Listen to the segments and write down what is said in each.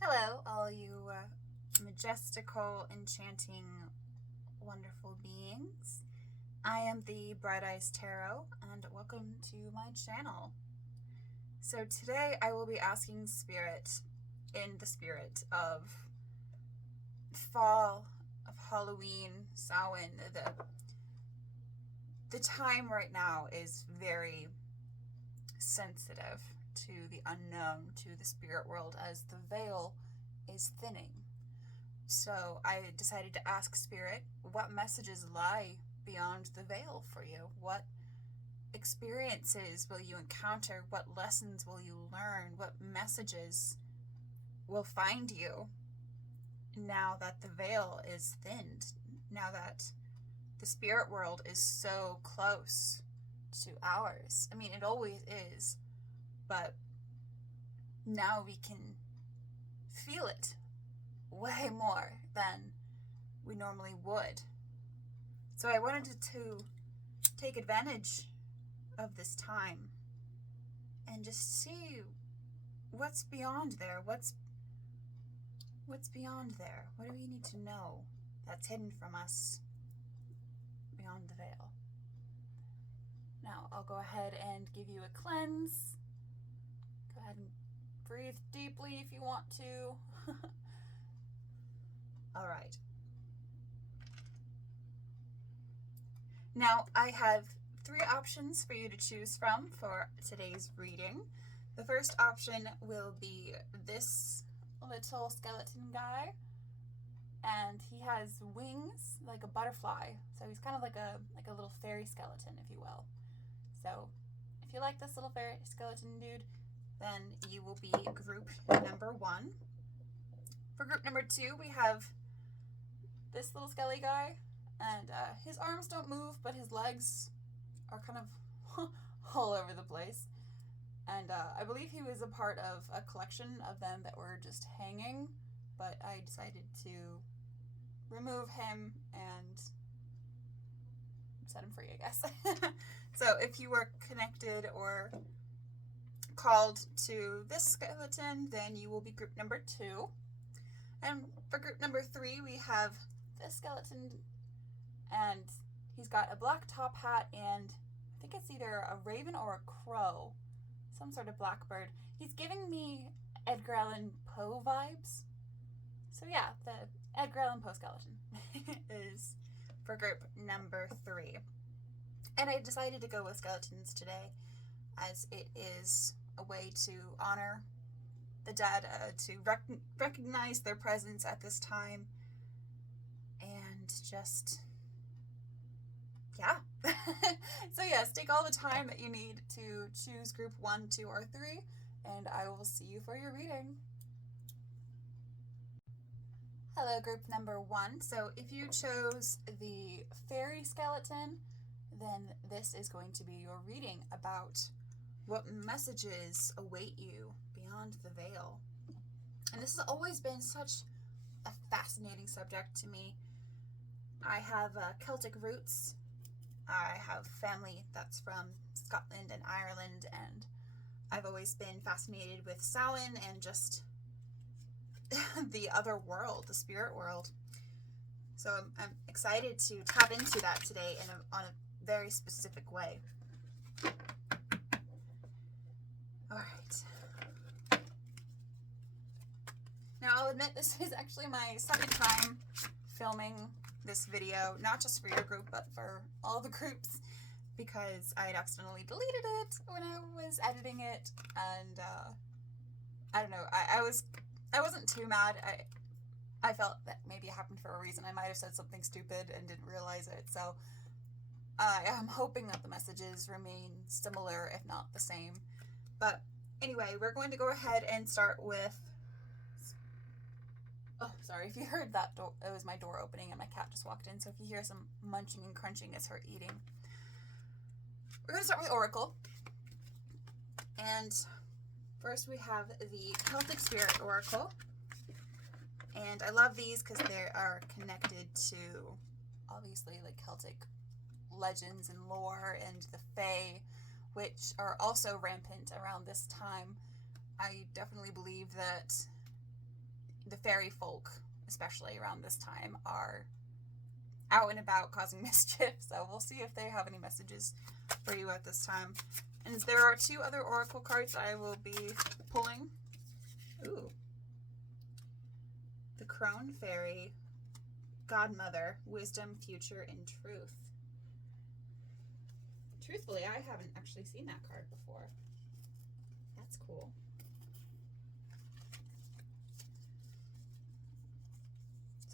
Hello, all you majestical, enchanting, wonderful beings. I am the Bright Eyes Tarot, and welcome to my channel. So today I will be asking Spirit, in the spirit of fall, of Halloween, Samhain, the time right now is very sensitive to the unknown, to the spirit world, as the veil is thinning. So I decided to ask Spirit, what messages lie beyond the veil for you? What experiences will you encounter? What lessons will you learn? What messages will find you now that the veil is thinned? Now that the spirit world is so close to ours. I mean, it always is, but now we can feel it way more than we normally would. So I wanted to take advantage of this time and just see what's beyond there. What's beyond there? What do we need to know that's hidden from us beyond the veil? Now I'll go ahead and give you a cleanse. Go ahead and breathe deeply if you want to. All right. Now I have 3 options for you to choose from for today's reading. The first option will be this little skeleton guy, and he has wings like a butterfly. So he's kind of like a little fairy skeleton, if you will. So if you like this little fairy skeleton dude, then you will be group number 1. For group number 2, we have this little skelly guy, and his arms don't move, but his legs are kind of all over the place. And I believe he was a part of a collection of them that were just hanging, but I decided to remove him and set him free, I guess. So if you were connected or called to this skeleton, then you will be group number 2. And for group number 3, we have this skeleton, and he's got a black top hat, and I think it's either a raven or a crow, some sort of blackbird. He's giving me Edgar Allan Poe vibes. So yeah, the Edgar Allan Poe skeleton is for group number 3. And I decided to go with skeletons today, as it is a way to honor the dead, to recognize their presence at this time, and just, yeah. So yes, take all the time that you need to choose group 1, 2, or 3, and I will see you for your reading. Hello, group number 1. So if you chose the fairy skeleton, then this is going to be your reading about what messages await you beyond the veil. And this has always been such a fascinating subject to me. I have Celtic roots. I have family that's from Scotland and Ireland, and I've always been fascinated with Samhain and just the other world, the spirit world. So I'm excited to tap into that today on a very specific way. All right. Now I'll admit this is actually my second time filming this video, not just for your group, but for all the groups, because I had accidentally deleted it when I was editing it, and I don't know, I wasn't too mad. I felt that maybe it happened for a reason. I might have said something stupid and didn't realize it, so I'm hoping that the messages remain similar, if not the same. But anyway, we're going to go ahead and start with, oh, sorry, if you heard that door, it was my door opening and my cat just walked in, so if you hear some munching and crunching, it's her eating. We're going to start with Oracle. And first we have the Celtic Spirit Oracle. And I love these because they are connected to, obviously, like Celtic legends and lore, and the Fae, which are also rampant around this time. I definitely believe that the fairy folk, especially around this time, are out and about causing mischief. So we'll see if they have any messages for you at this time. And there are 2 other oracle cards I will be pulling. Ooh. The Crone Fairy, Godmother, Wisdom, Future, and Truth. Truthfully, I haven't actually seen that card before. That's cool.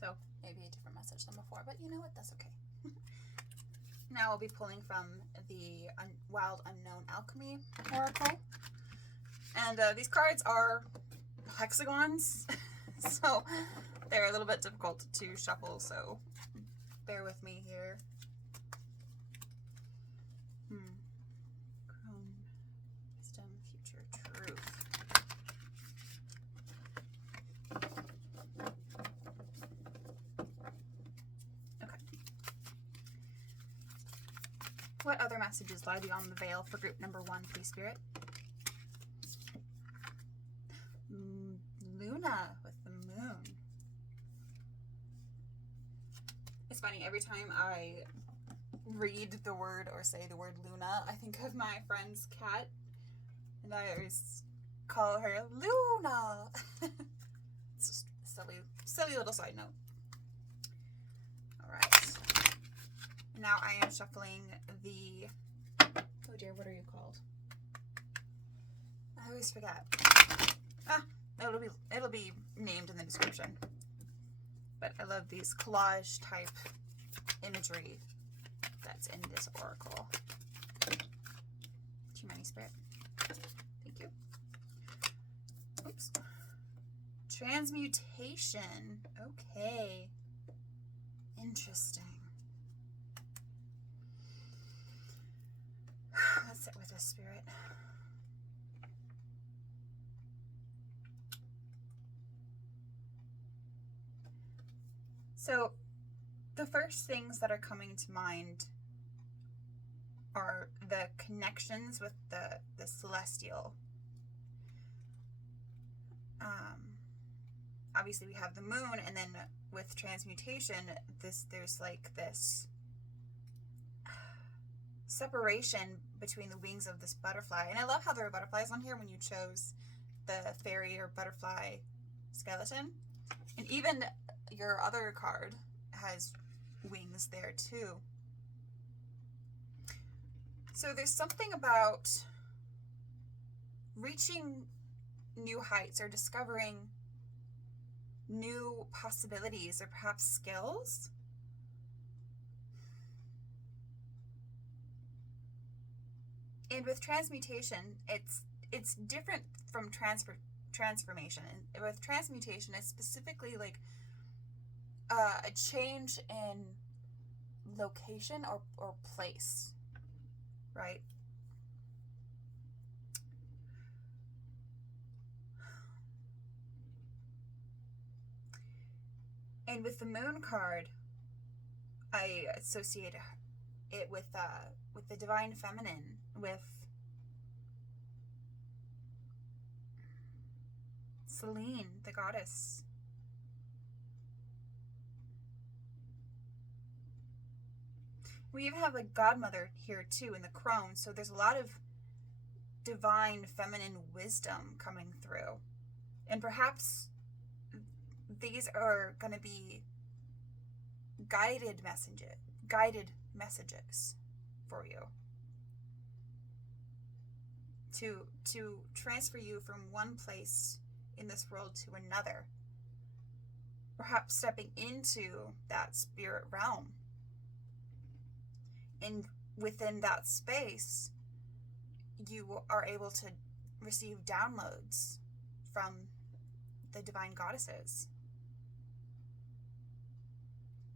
So, maybe a different message than before, but you know what? That's okay. Now I'll be pulling from the Wild Unknown Alchemy Oracle. And these cards are hexagons, so they're a little bit difficult to shuffle, so bear with me here. Crone, Wisdom, Future, Truth. Okay. What other messages lie beyond the veil for group number 1, please, Spirit? Luna with the moon. It's funny, every time I read the word or say the word Luna, I think of my friend's cat, and I always call her Luna. It's just a silly little side note. Alright. Now I am shuffling the... Oh dear, what are you called? I always forget. It'll be named in the description. But I love these collage type imagery that's in this oracle. Too many, Spirit. Thank you. Oops. Transmutation. Okay. Interesting. Let's sit with this, Spirit. So, the first things that are coming to mind are the connections with the celestial. Obviously, we have the moon, and then with transmutation, there's like this separation between the wings of this butterfly. And I love how there are butterflies on here when you chose the fairy or butterfly skeleton. And even your other card has wings there too. So there's something about reaching new heights or discovering new possibilities or perhaps skills. And with transmutation, it's different from transformation. And with transmutation, it's specifically like a change in location or place, right? And with the moon card, I associate it with the divine feminine, with Selene, the goddess. We even have like Godmother here too in the crone, so there's a lot of divine feminine wisdom coming through. And perhaps these are going to be guided messages for you to transfer you from one place in this world to another. Perhaps stepping into that spirit realm. And within that space, you are able to receive downloads from the divine goddesses.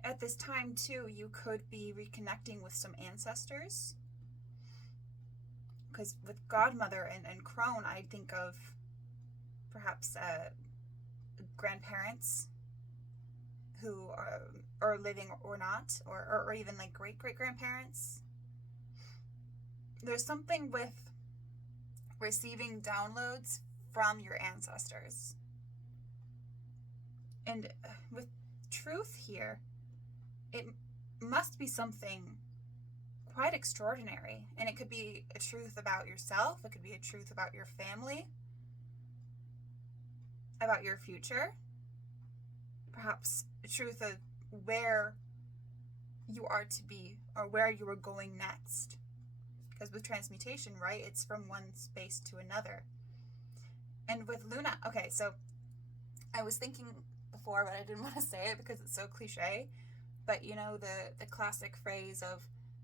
At this time, too, you could be reconnecting with some ancestors. Because with Godmother and crone, I think of perhaps grandparents who are living or not, or even like great-great-grandparents. There's something with receiving downloads from your ancestors. And with truth here, it must be something quite extraordinary. And it could be a truth about yourself, it could be a truth about your family, about your future, perhaps a truth of where you are to be or where you are going next. Because with transmutation, right, it's from one space to another. And with Luna, okay, so I was thinking before, but I didn't want to say it because it's so cliche, but you know the classic phrase of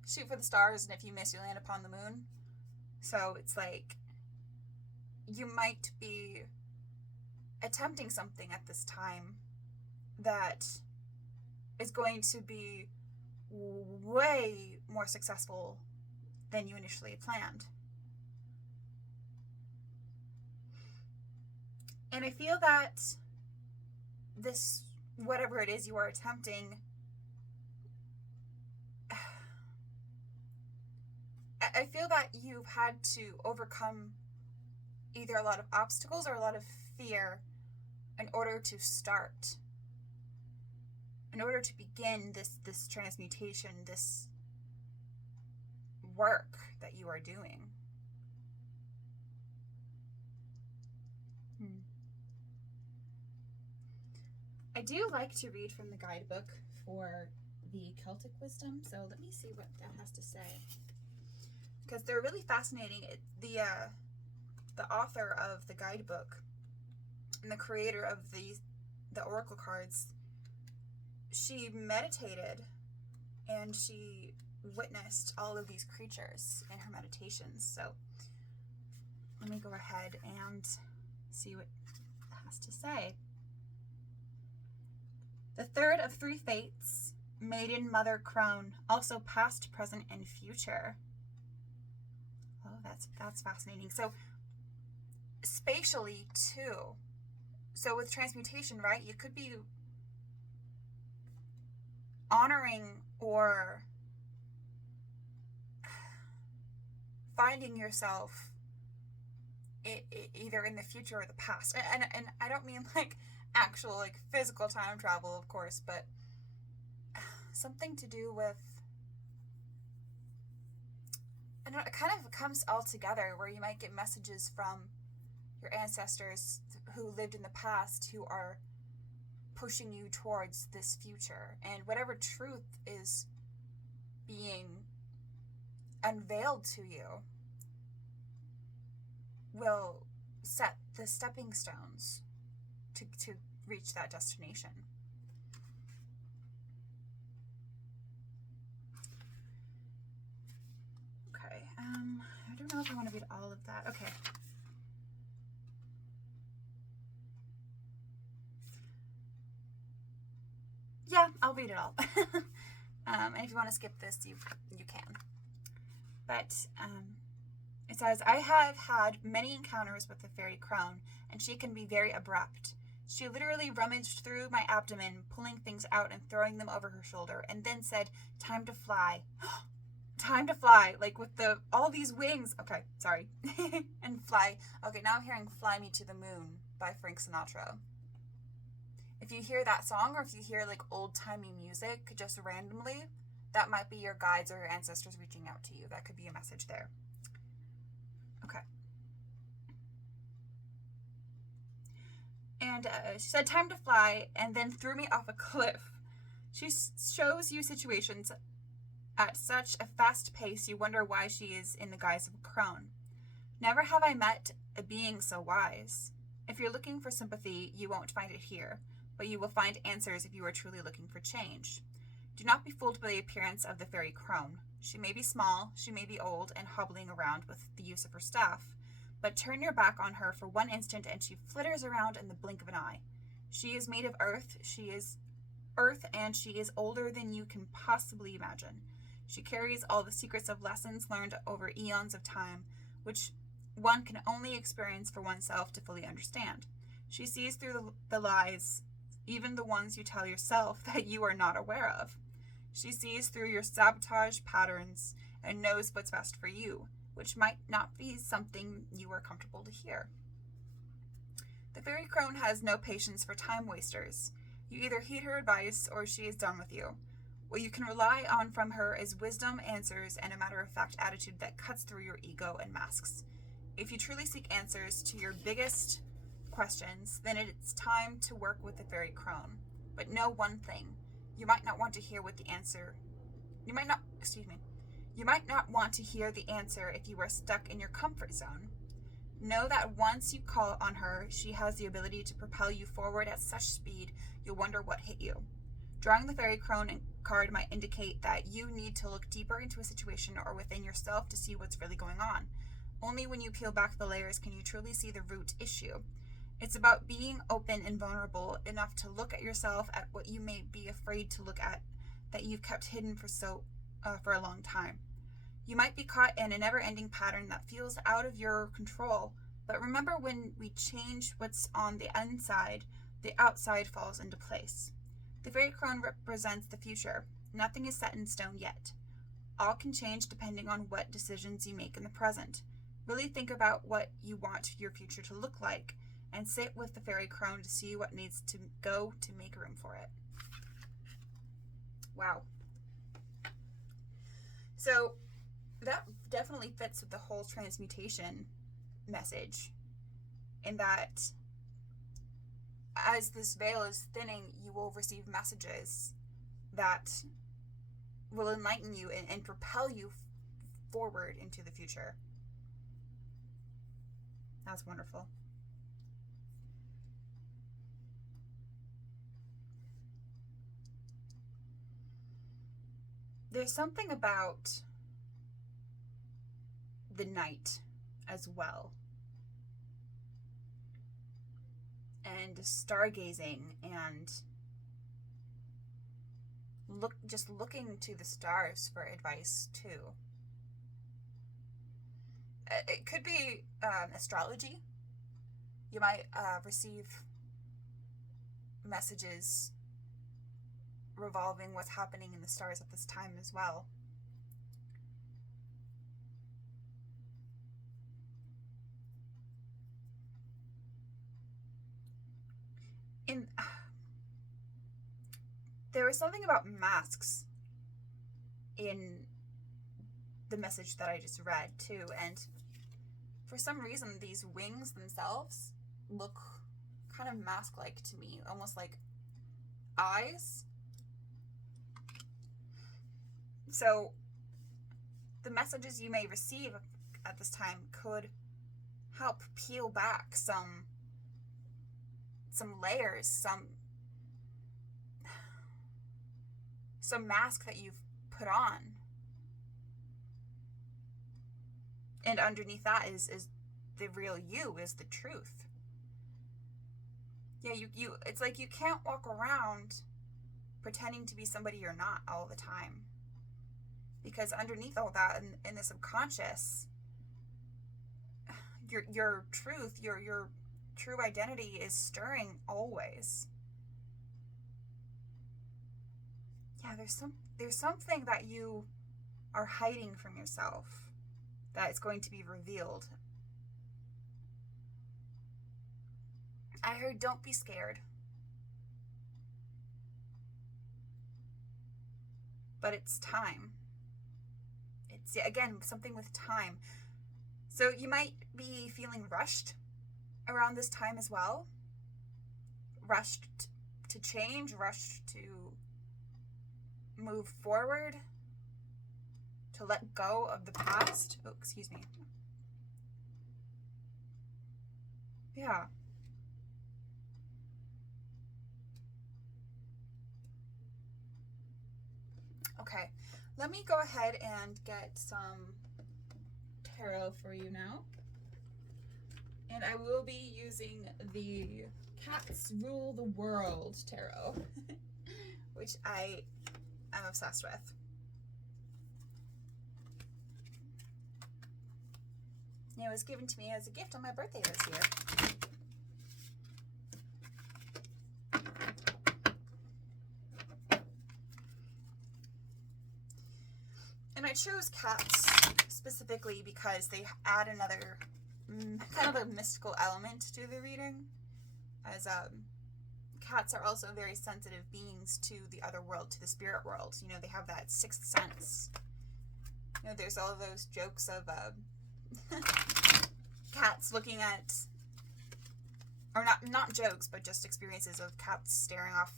shoot for the stars, and if you miss, you land upon the moon. So it's like you might be attempting something at this time that is going to be way more successful than you initially planned. And I feel that this, whatever it is you are attempting, I feel that you've had to overcome either a lot of obstacles or a lot of fear in order to start, in order to begin this transmutation, this work that you are doing. I do like to read from the guidebook for the Celtic wisdom, so let me see what that has to say, because they're really fascinating. The author of the guidebook and the creator of the oracle cards, she meditated and she witnessed all of these creatures in her meditations. So let me go ahead and see what it has to say. The third of three fates, maiden, mother, crone, also past, present, and future. Oh, that's fascinating. So spatially too. So with transmutation, right, you could be honoring or finding yourself either in the future or the past. And I don't mean like actual like physical time travel, of course, but something to do with, I don't know, it kind of comes all together where you might get messages from your ancestors who lived in the past who are pushing you towards this future, and whatever truth is being unveiled to you will set the stepping stones to reach that destination. Okay, I don't know if I want to read all of that. Okay. Yeah, I'll read it all. And if you want to skip this, you can. But it says, I have had many encounters with the fairy crone, and she can be very abrupt. She literally rummaged through my abdomen, pulling things out and throwing them over her shoulder, and then said, time to fly. Time to fly, like with all these wings. Okay, sorry. And fly. Okay, now I'm hearing Fly Me to the Moon by Frank Sinatra. If you hear that song, or if you hear like old-timey music just randomly, that might be your guides or your ancestors reaching out to you. That could be a message there. Okay. And she said, time to fly, and then threw me off a cliff. She shows you situations at such a fast pace you wonder why she is in the guise of a crone. Never have I met a being so wise. If you're looking for sympathy, you won't find it here, but you will find answers if you are truly looking for change. Do not be fooled by the appearance of the fairy crone. She may be small, she may be old and hobbling around with the use of her staff, but turn your back on her for one instant and she flitters around in the blink of an eye. She is made of earth, and she is older than you can possibly imagine. She carries all the secrets of lessons learned over eons of time, which one can only experience for oneself to fully understand. She sees through the lies, even the ones you tell yourself that you are not aware of. She sees through your sabotage patterns and knows what's best for you, which might not be something you are comfortable to hear. The fairy crone has no patience for time wasters. You either heed her advice or she is done with you. What you can rely on from her is wisdom, answers, and a matter-of-fact attitude that cuts through your ego and masks. If you truly seek answers to your biggest questions, then it's time to work with the fairy crone. But know one thing. You might not want to hear what the answer... You might not want to hear the answer if you are stuck in your comfort zone. Know that once you call on her, she has the ability to propel you forward at such speed, you'll wonder what hit you. Drawing the fairy crone card might indicate that you need to look deeper into a situation or within yourself to see what's really going on. Only when you peel back the layers can you truly see the root issue. It's about being open and vulnerable enough to look at yourself, at what you may be afraid to look at, that you've kept hidden for a long time. You might be caught in a never-ending pattern that feels out of your control, but remember, when we change what's on the inside, the outside falls into place. The fairy crone represents the future. Nothing is set in stone yet. All can change depending on what decisions you make in the present. Really think about what you want your future to look like, and sit with the fairy crone to see what needs to go to make room for it. Wow. So that definitely fits with the whole transmutation message, in that as this veil is thinning, you will receive messages that will enlighten you and propel you forward into the future. That's wonderful. There's something about the night as well, and stargazing, and looking to the stars for advice too. It could be astrology. You might receive messages revolving what's happening in the stars at this time as well. There was something about masks in the message that I just read too, and for some reason these wings themselves look kind of mask-like to me, almost like eyes. So the messages you may receive at this time could help peel back some layers, some mask that you've put on. And underneath that is the real you, is the truth. Yeah, you it's like you can't walk around pretending to be somebody you're not all the time. Because underneath all that, in the subconscious, your truth, your true identity is stirring always. Yeah, there's something that you are hiding from yourself that is going to be revealed. I heard, don't be scared. But it's time. It's, again, something with time. So you might be feeling rushed around this time as well. Rushed to change, rushed to move forward, to let go of the past. Oh, excuse me. Yeah. Okay, let me go ahead and get some tarot for you now. And I will be using the Cats Rule the World tarot, which I am obsessed with. It was given to me as a gift on my birthday this year. And I chose cats specifically because they add another kind of a mystical element to the reading, as cats are also very sensitive beings to the other world, to the spirit world. You know, they have that sixth sense. You know, there's all those jokes of cats looking at, or not jokes, but just experiences of cats staring off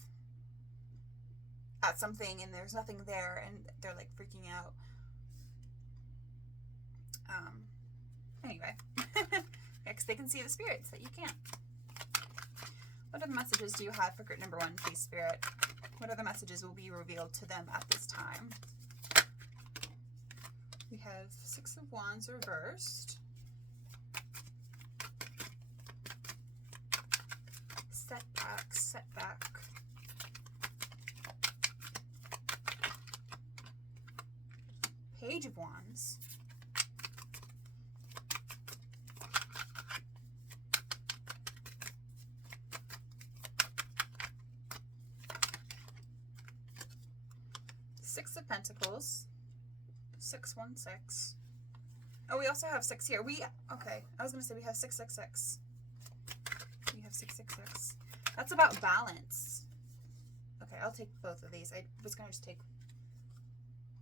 at something and there's nothing there and they're like freaking out. Anyway, because they can see the spirits that you can't. What other messages do you have for group number 1, please, Spirit? What other messages will be revealed to them at this time? We have 6 of Wands reversed. Setback. Page of Wands. Six of Pentacles. 616. Oh, we also have 6 here. Okay, I was going to say we have 666. We have 666. That's about balance. Okay, I'll take both of these. I was going to just take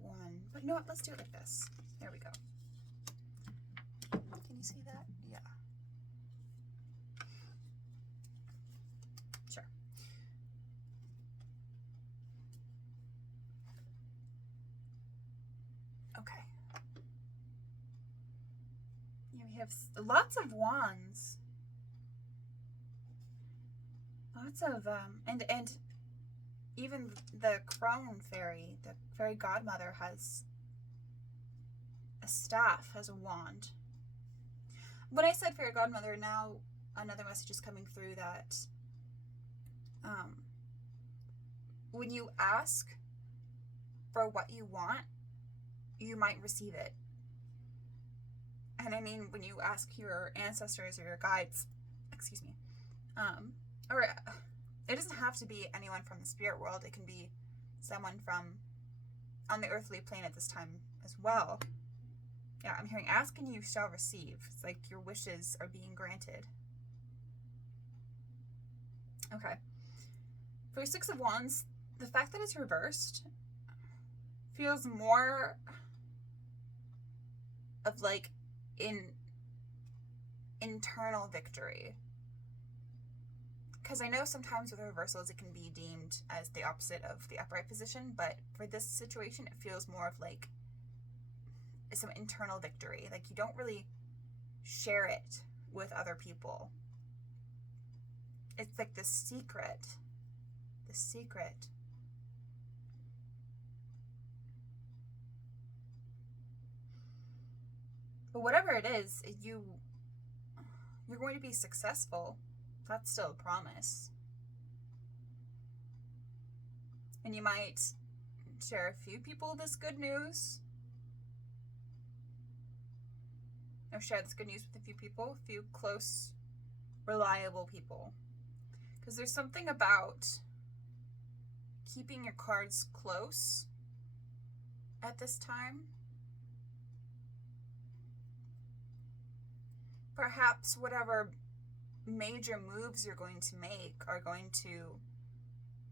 one. But you know what? Let's do it like this. There we go. Can you see that? Yeah. Sure. Okay. Yeah, we have lots of wands. Lots of, and even the crone fairy, the fairy godmother, has a staff, has a wand. When I said fairy godmother, now another message is coming through that when you ask for what you want, you might receive it. And I mean, when you ask your ancestors or your guides, excuse me, or it doesn't have to be anyone from the spirit world. It can be someone from on the earthly plane at this time as well. Yeah, I'm hearing ask and you shall receive. It's like your wishes are being granted. Okay. For 6 of Wands, the fact that it's reversed feels more of like internal victory. Because I know sometimes with reversals it can be deemed as the opposite of the upright position, but for this situation it feels more of like some internal victory. Like you don't really share it with other people. It's like the secret. The secret. But whatever it is, you're going to be successful. That's still a promise. And you might share a few people this good news. Or share this good news with a few people, a few close, reliable people. Because there's something about keeping your cards close at this time. Perhaps whatever major moves you're going to make are going to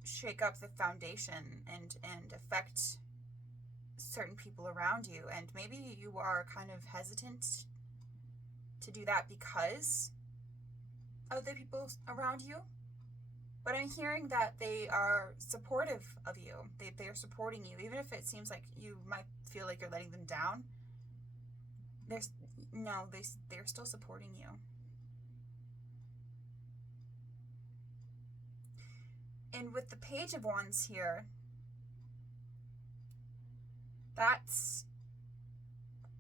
shake up the foundation and affect certain people around you. And maybe you are kind of hesitant to do that because of the people around you. But I'm hearing that they are supportive of you. They are supporting you. Even if it seems like you might feel like you're letting them down, they're still supporting you. And with the Page of Wands here, that's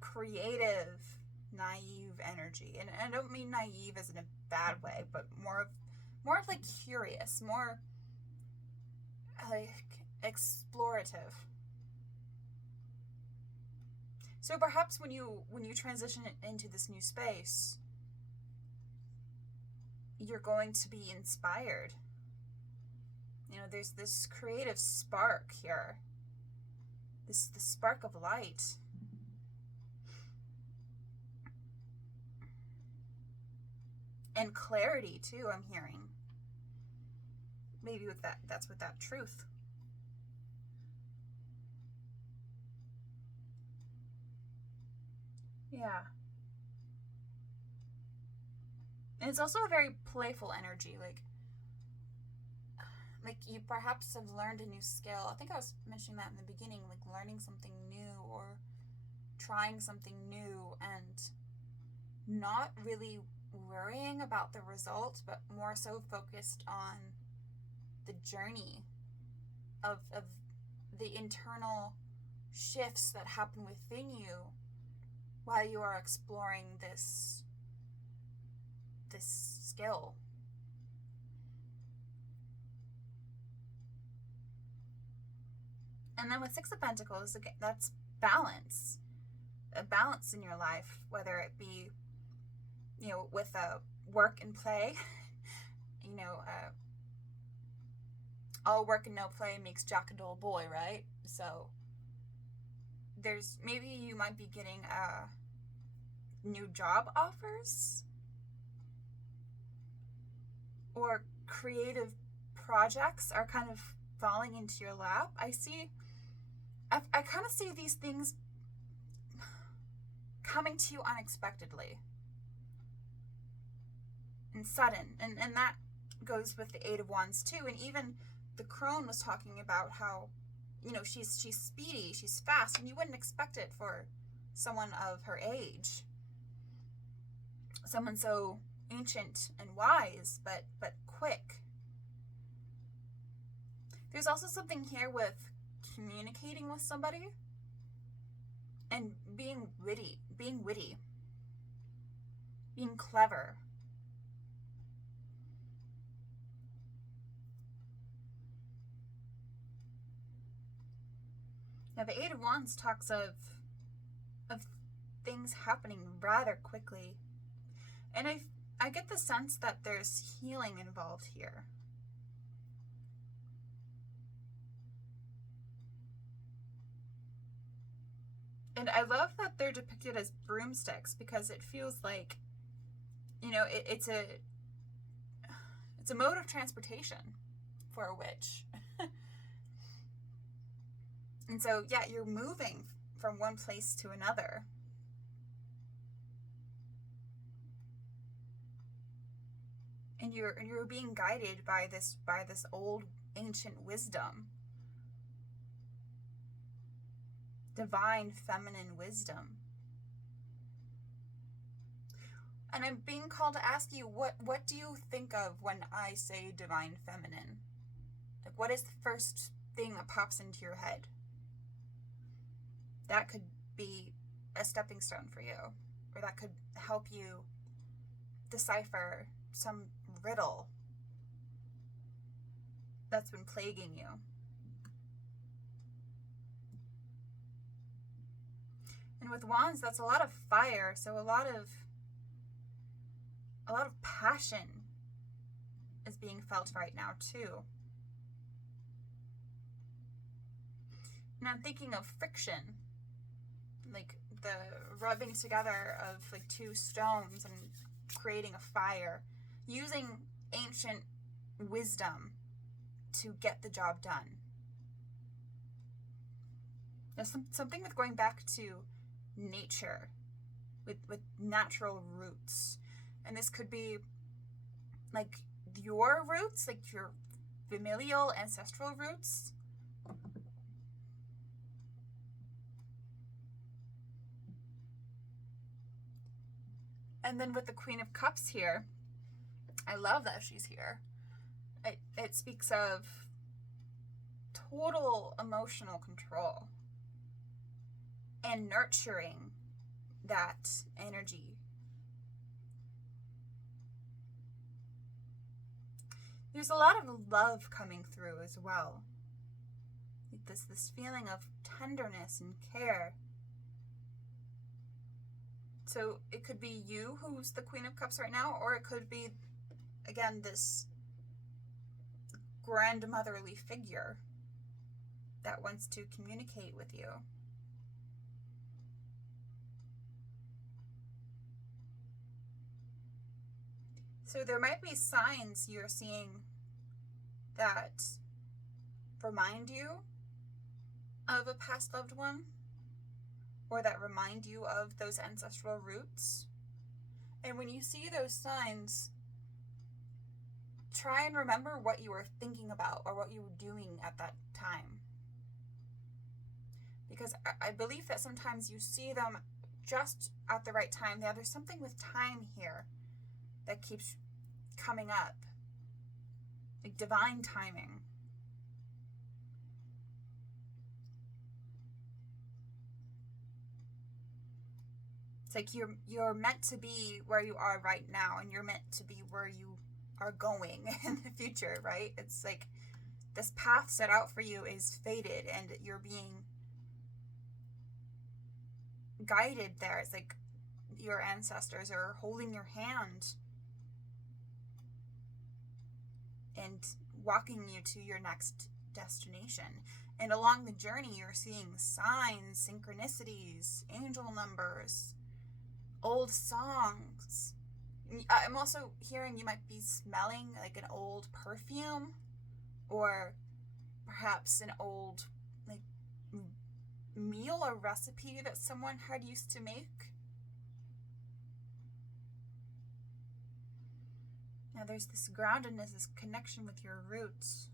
creative, naive energy. And I don't mean naive as in a bad way, but more of like curious, more like explorative. So perhaps when you transition into this new space, you're going to be inspired. You know, there's this creative spark here. The spark of light. And clarity too, I'm hearing. maybe with that's with that truth. Yeah. And it's also a very playful energy. Like you perhaps have learned a new skill. I think I was mentioning that in the beginning, like learning something new or trying something new and not really worrying about the result, but more so focused on the journey of the internal shifts that happen within you while you are exploring this skill. And then with Six of Pentacles, again, that's balance. A balance in your life, whether it be, with work and play. All work and no play makes Jack a dull boy, right? So maybe you might be getting new job offers or creative projects are kind of falling into your lap. I kind of see these things coming to you unexpectedly and sudden, and that goes with the Eight of Wands too. And even the crone was talking about how, she's speedy, she's fast, and you wouldn't expect it for someone of her age, someone so ancient and wise, but quick. There's also something here with communicating with somebody and being witty, being clever. Now the Eight of Wands talks of things happening rather quickly. And I get the sense that there's healing involved here. And I love that they're depicted as broomsticks because it feels like, it's a mode of transportation for a witch. And so, yeah, you're moving from one place to another. And you're being guided by this old ancient wisdom. Divine feminine wisdom. And I'm being called to ask you, what do you think of when I say divine feminine? Like, what is the first thing that pops into your head? That could be a stepping stone for you, or that could help you decipher some riddle that's been plaguing you. And with wands, that's a lot of fire, so a lot of passion is being felt right now too. And I'm thinking of friction, like the rubbing together of like two stones and creating a fire, using ancient wisdom to get the job done. There's something with going back to nature, with natural roots. And this could be like your roots, like your familial ancestral roots. And then with the Queen of Cups here, I love that she's here. It speaks of total emotional control and nurturing that energy. There's a lot of love coming through as well. This feeling of tenderness and care. So it could be you who's the Queen of Cups right now, or it could be, again, this grandmotherly figure that wants to communicate with you. So there might be signs you're seeing that remind you of a past loved one, or that remind you of those ancestral roots. And when you see those signs, try and remember what you were thinking about or what you were doing at that time. Because I believe that sometimes you see them just at the right time. Yeah, there's something with time here that keeps coming up. Like divine timing. It's like you're meant to be where you are right now, and you're meant to be where you are going in the future, right? It's like this path set out for you is fated, and you're being guided there. It's like your ancestors are holding your hand and walking you to your next destination. And along the journey, you're seeing signs, synchranicities, angel numbers, old songs. I'm also hearing you might be smelling like an old perfume, or perhaps an old like meal or recipe that someone had used to make. Now there's this groundedness, this connection with your roots.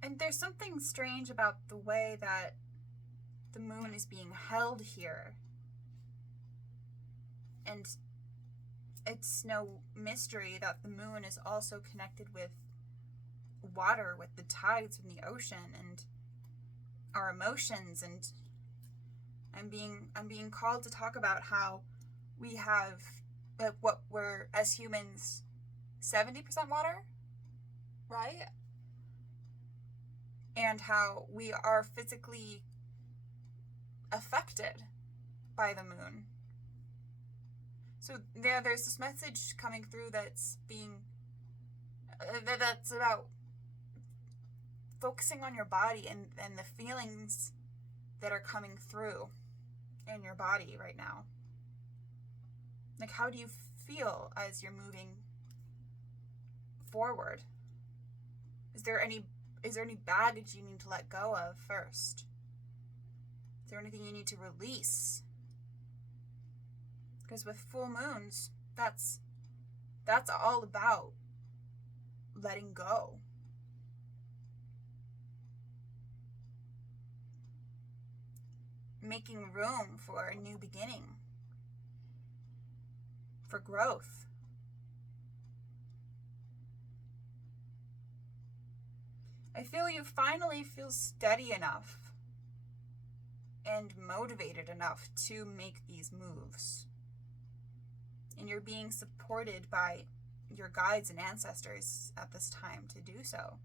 And there's something strange about the way that the moon is being held here. And it's no mystery that the moon is also connected with water, with the tides in the ocean and our emotions. And I'm being called to talk about how we have what we're, as humans, 70% water, right? And how we are physically affected by the moon. So there's this message coming through that's that's about focusing on your body and the feelings that are coming through in your body right now. Like, how do you feel as you're moving forward? Is there any baggage you need to let go of first? Is there anything you need to release? Because with full moons, that's all about letting go. Making room for a new beginning. For growth. I feel you finally feel steady enough and motivated enough to make these moves. And you're being supported by your guides and ancestors at this time to do so.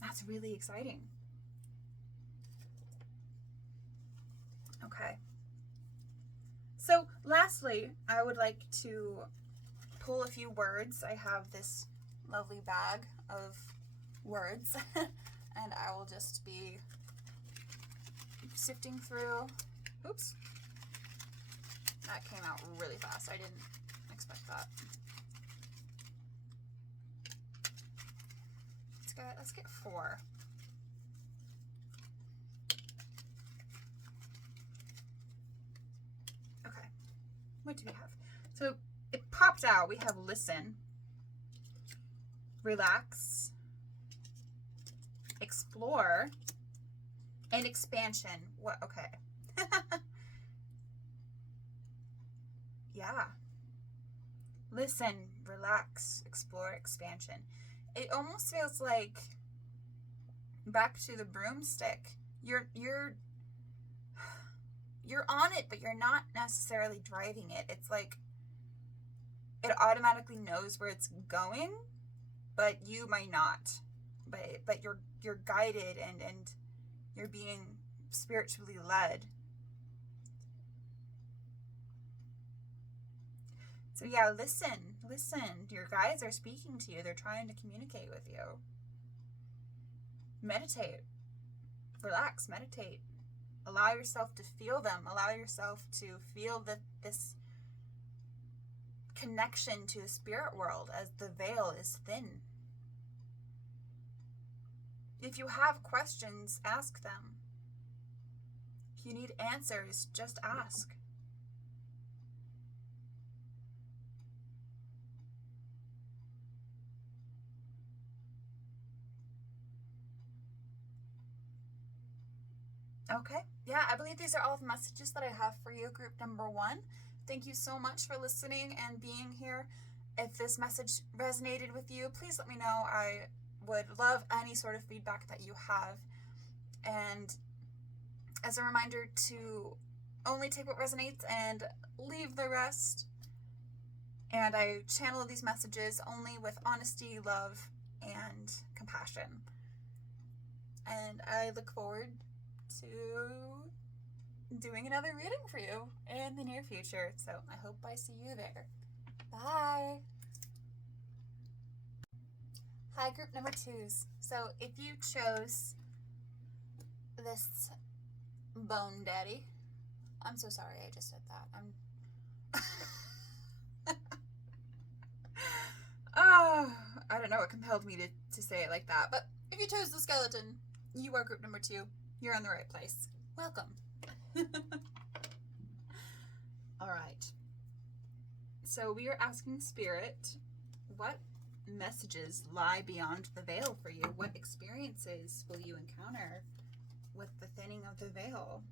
That's really exciting. Okay. So lastly, I would like to pull a few words. I have this lovely bag of words and I will just be sifting through. Oops. That came out really fast. I didn't expect that. Let's get 4. Okay. What do we have? So it popped out. We have listen, relax, explore, and expansion. What? Okay. Yeah. Listen, relax, explore, expansion. It almost feels like back to the broomstick. You're on it, but you're not necessarily driving it. It's like it automatically knows where it's going, but you might not. But you're guided and you're being spiritually led. So yeah, listen. Your guides are speaking to you. They're trying to communicate with you. Meditate. relax, meditate. Allow yourself to feel them. Allow yourself to feel this connection to the spirit world as the veil is thin. If you have questions, ask them. If you need answers, just ask. Okay, yeah, I believe these are all the messages that I have for you, group number 1. Thank you so much for listening and being here. If this message resonated with you, please let me know. I would love any sort of feedback that you have. And as a reminder to only take what resonates and leave the rest. And I channel these messages only with honesty, love, and compassion. And I look forward to doing another reading for you in the near future. So I hope I see you there. Bye. Hi, group number 2s. So if you chose this bone daddy, I'm so sorry I just said that. Oh, I don't know what compelled me to say it like that, but if you chose the skeleton, you are group number 2. You're in the right place. Welcome. All right. So we are asking Spirit, what messages lie beyond the veil for you? What experiences will you encounter with the thinning of the veil?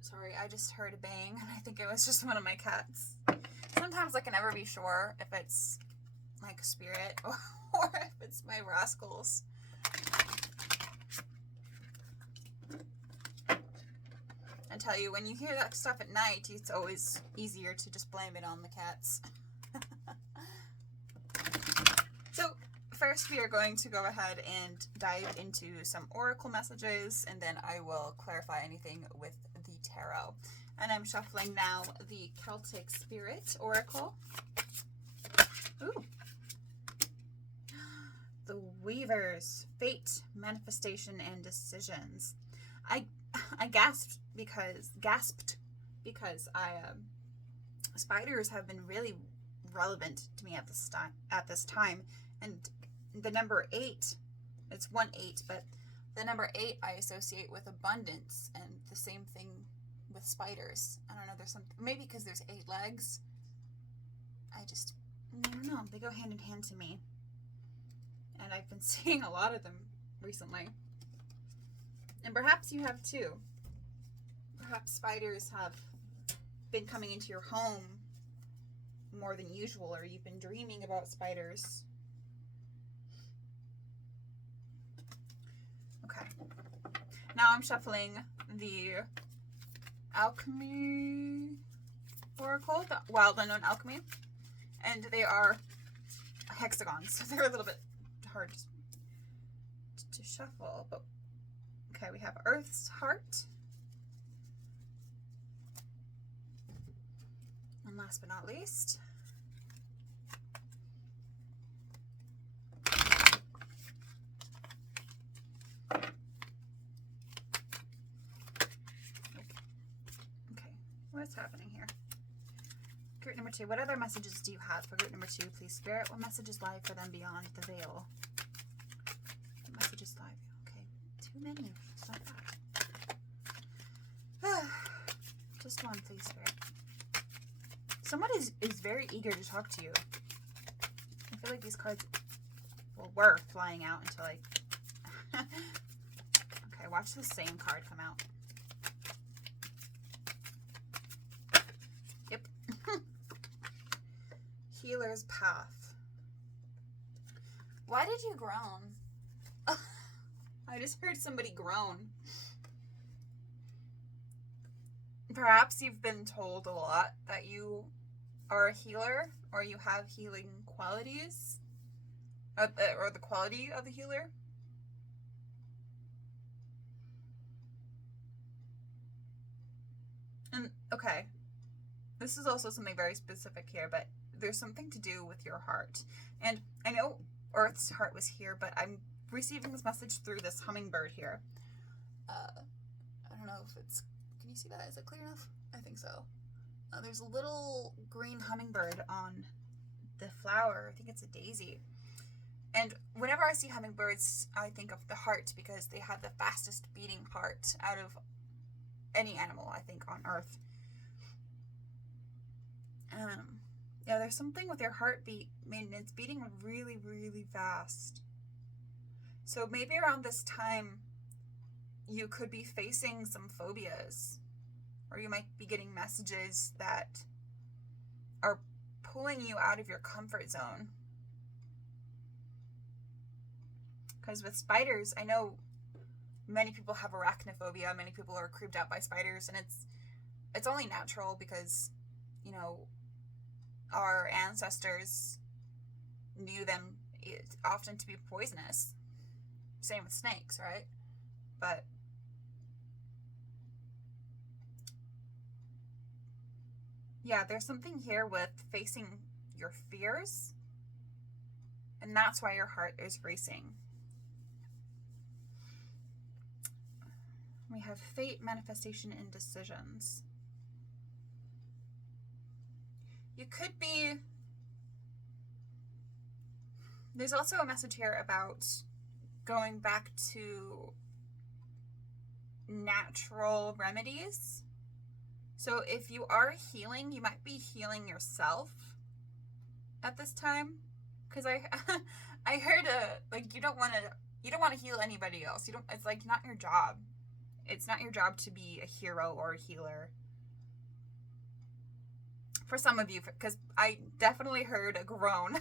Sorry, I just heard a bang, and I think it was just one of my cats. Sometimes I can never be sure if it's like Spirit or if it's my rascals. I tell you, when you hear that stuff at night, it's always easier to just blame it on the cats. So, first we are going to go ahead and dive into some oracle messages, and then I will clarify anything with the tarot. And I'm shuffling now the Celtic Spirit Oracle. Ooh. The Weavers, Fate, Manifestation, and Decisions. I gasped because spiders have been really relevant to me at this time, and the number 8, it's 1-8, but the number 8 I associate with abundance, and the same thing with spiders. I don't know, there's something, maybe because there's 8 legs. I don't know, they go hand in hand to me, and I've been seeing a lot of them recently. And perhaps you have too. Perhaps spiders have been coming into your home more than usual, or you've been dreaming about spiders. Okay. Now I'm shuffling the Alchemy Oracle, the Wild Unknown Alchemy, and they are hexagons, so they're a little bit hard to shuffle, but okay, we have Earth's Heart. And last but not least, okay, what's happening here? Group number 2, what other messages do you have for group number 2, please, Spirit? What messages lie for them beyond the veil? What messages lie? Okay, too many. It's not bad. Just one, please, Spirit. Someone is very eager to talk to you. I feel like these cards were flying out until okay, watch the same card come out. Yep. Healer's Path. Why did you groan? I just heard somebody groan. Perhaps you've been told a lot that you are a healer, or you have healing qualities, or the quality of a healer. And okay, this is also something very specific here, but there's something to do with your heart. And I know Earth's heart was here, but I'm receiving this message through this hummingbird here. I don't know if it's, can you see that? Is it clear enough? I think so. There's a little green hummingbird on the flower. I think it's a daisy. And whenever I see hummingbirds, I think of the heart because they have the fastest beating heart out of any animal, I think, on Earth. Yeah, there's something with your heartbeat. I mean, it's beating really, really fast. So maybe around this time, you could be facing some phobias, or you might be getting messages that are pulling you out of your comfort zone. Because with spiders, I know many people have arachnophobia, many people are creeped out by spiders, and it's only natural because, you know, our ancestors knew them often to be poisonous. Same with snakes, right? But yeah, there's something here with facing your fears, and that's why your heart is racing. We have fate, manifestation, and decisions. You could be... There's also a message here about going back to natural remedies. So if you are healing, you might be healing yourself at this time. Because I heard like you don't want to heal anybody else. It's like not your job. It's not your job to be a hero or a healer. For some of you, because I definitely heard a groan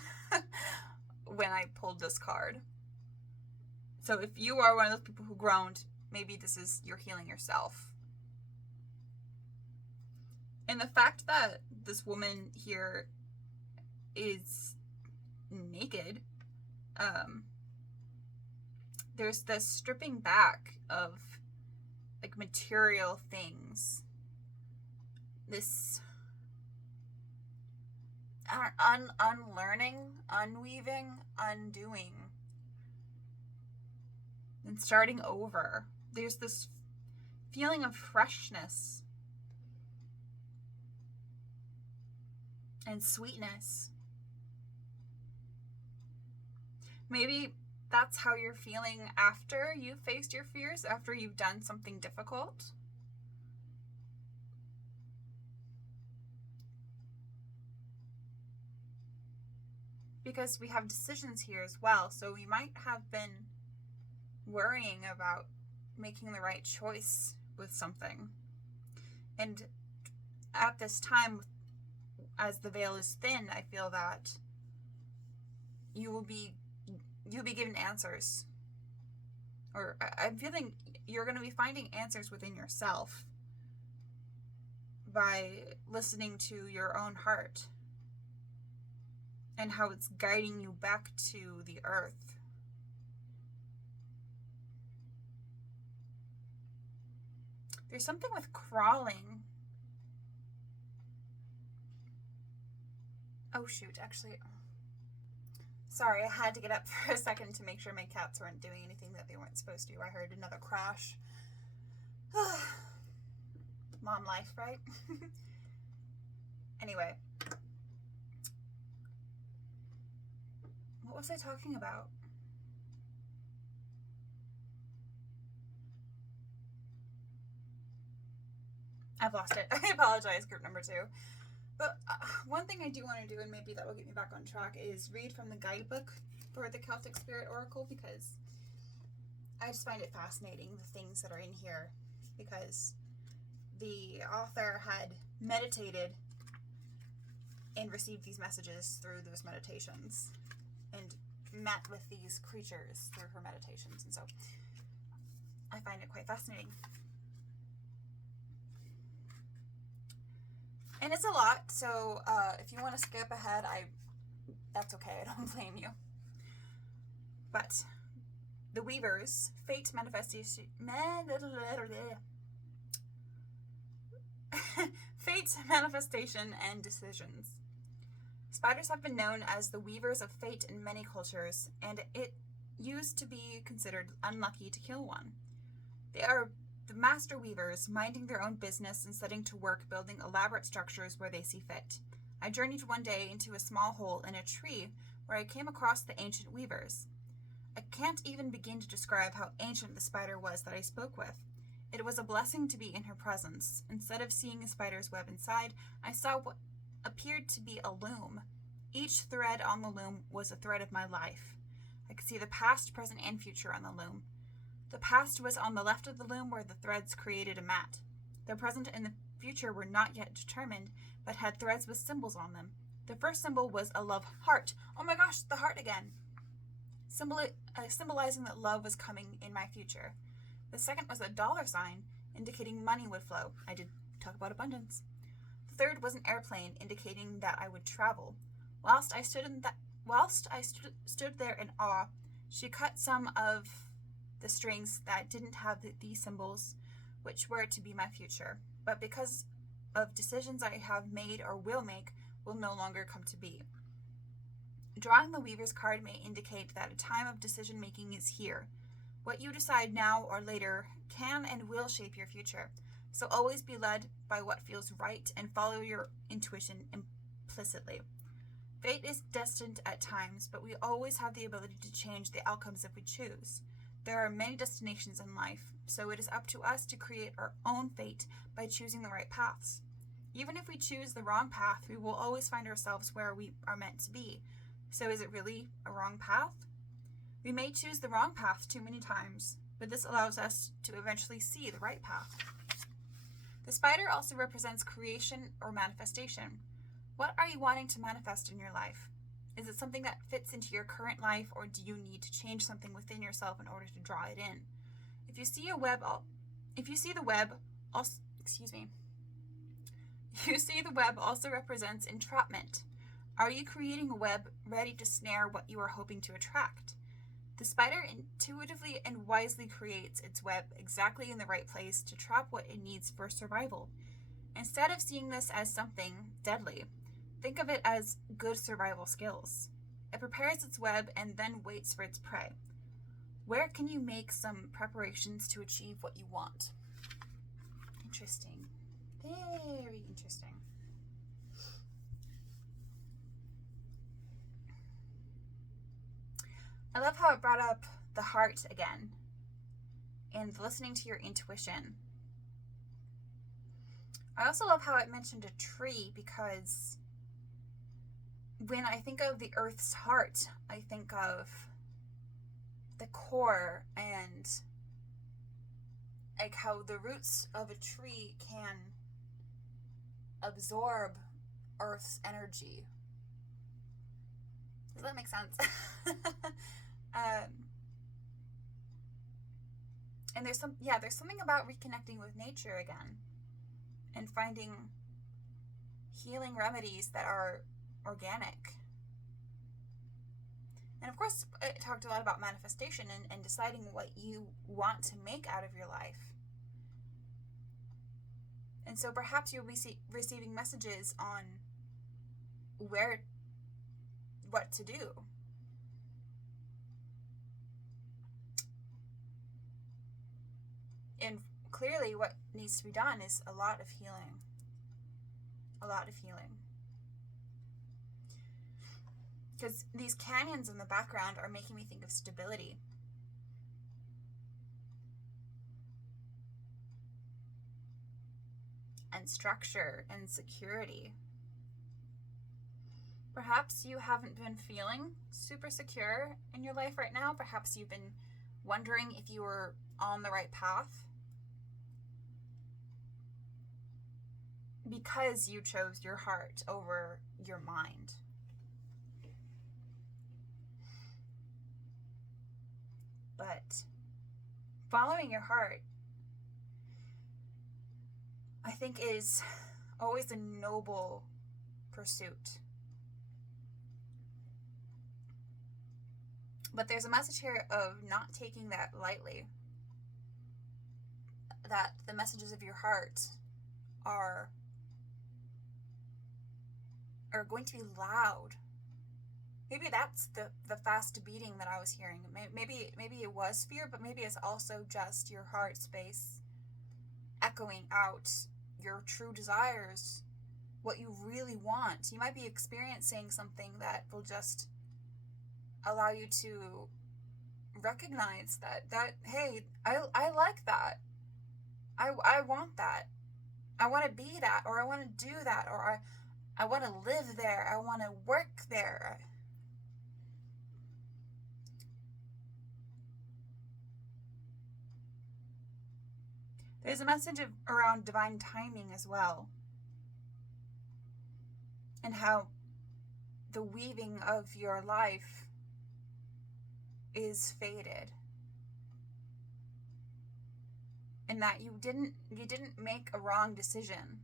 when I pulled this card. So if you are one of those people who groaned, maybe this is you're healing yourself. And the fact that this woman here is naked, there's this stripping back of like material things. This unlearning, unweaving, undoing, and starting over. There's this feeling of freshness and sweetness. Maybe that's how you're feeling after you've faced your fears, after you've done something difficult. Because we have decisions here as well, so we might have been worrying about making the right choice with something. And at this time, as the veil is thin, I feel that you'll be given answers. Or I'm feeling you're going to be finding answers within yourself by listening to your own heart and how it's guiding you back to the earth. There's something with crawling. Oh shoot, actually, sorry, I had to get up for a second to make sure my cats weren't doing anything that they weren't supposed to. I heard another crash. Mom life, right? Anyway. What was I talking about? I've lost it. I apologize, group number 2. But one thing I do want to do, and maybe that will get me back on track, is read from the guidebook for the Celtic Spirit Oracle, because I just find it fascinating, the things that are in here, because the author had meditated and received these messages through those meditations and met with these creatures through her meditations, and so I find it quite fascinating. And it's a lot, so if you want to skip ahead, that's okay, I don't blame you. But the Weavers, fate, manifestation, fate, manifestation, and decisions. Spiders have been known as the weavers of fate in many cultures, and it used to be considered unlucky to kill one. They are the master weavers, minding their own business and setting to work building elaborate structures where they see fit. I journeyed one day into a small hole in a tree where I came across the ancient weavers. I can't even begin to describe how ancient the spider was that I spoke with. It was a blessing to be in her presence. Instead of seeing a spider's web inside, I saw what appeared to be a loom. Each thread on the loom was a thread of my life. I could see the past, present, and future on the loom. The past was on the left of the loom where the threads created a mat. The present and the future were not yet determined, but had threads with symbols on them. The first symbol was a love heart. Oh my gosh, the heart again. Symbolizing that love was coming in my future. The second was a dollar sign, indicating money would flow. I did talk about abundance. The third was an airplane, indicating that I would travel. Whilst I stood there in awe, she cut some of the strings that didn't have these symbols, which were to be my future, but because of decisions I have made or will make, will no longer come to be. Drawing the Weaver's card may indicate that a time of decision making is here. What you decide now or later can and will shape your future, so always be led by what feels right and follow your intuition implicitly. Fate is destined at times, but we always have the ability to change the outcomes if we choose. There are many destinations in life, so it is up to us to create our own fate by choosing the right paths. Even if we choose the wrong path, we will always find ourselves where we are meant to be. So is it really a wrong path? We may choose the wrong path too many times, but this allows us to eventually see the right path. The spider also represents creation or manifestation. What are you wanting to manifest in your life? Is it something that fits into your current life, or do you need to change something within yourself in order to draw it in? If you see the web also represents entrapment. Are you creating a web ready to snare what you are hoping to attract? The spider intuitively and wisely creates its web exactly in the right place to trap what it needs for survival. Instead of seeing this as something deadly, think of it as good survival skills. It prepares its web and then waits for its prey. Where can you make some preparations to achieve what you want? Interesting. Very interesting. I love how it brought up the heart again and listening to your intuition. I also love how it mentioned a tree, because when I think of the earth's heart, I think of the core and like how the roots of a tree can absorb earth's energy. Does that make sense? And there's something about reconnecting with nature again and finding healing remedies that are organic. And of course, it talked a lot about manifestation and deciding what you want to make out of your life. And so perhaps you'll be receiving messages on what to do. And clearly what needs to be done is a lot of healing. A lot of healing. Because these canyons in the background are making me think of stability. And structure and security. Perhaps you haven't been feeling super secure in your life right now. Perhaps you've been wondering if you were on the right path, because you chose your heart over your mind. But following your heart, I think, is always a noble pursuit. But there's a message here of not taking that lightly. That the messages of your heart are are going to be loud. Maybe that's the fast beating that I was hearing. Maybe it was fear, but maybe it's also just your heart space echoing out your true desires, what you really want. You might be experiencing something that will just allow you to recognize that hey, I like that. I want that. I want to be that, or I want to do that, or I want to live there. I want to work there. There's a message around divine timing as well, and how the weaving of your life is fated, and that you didn't make a wrong decision.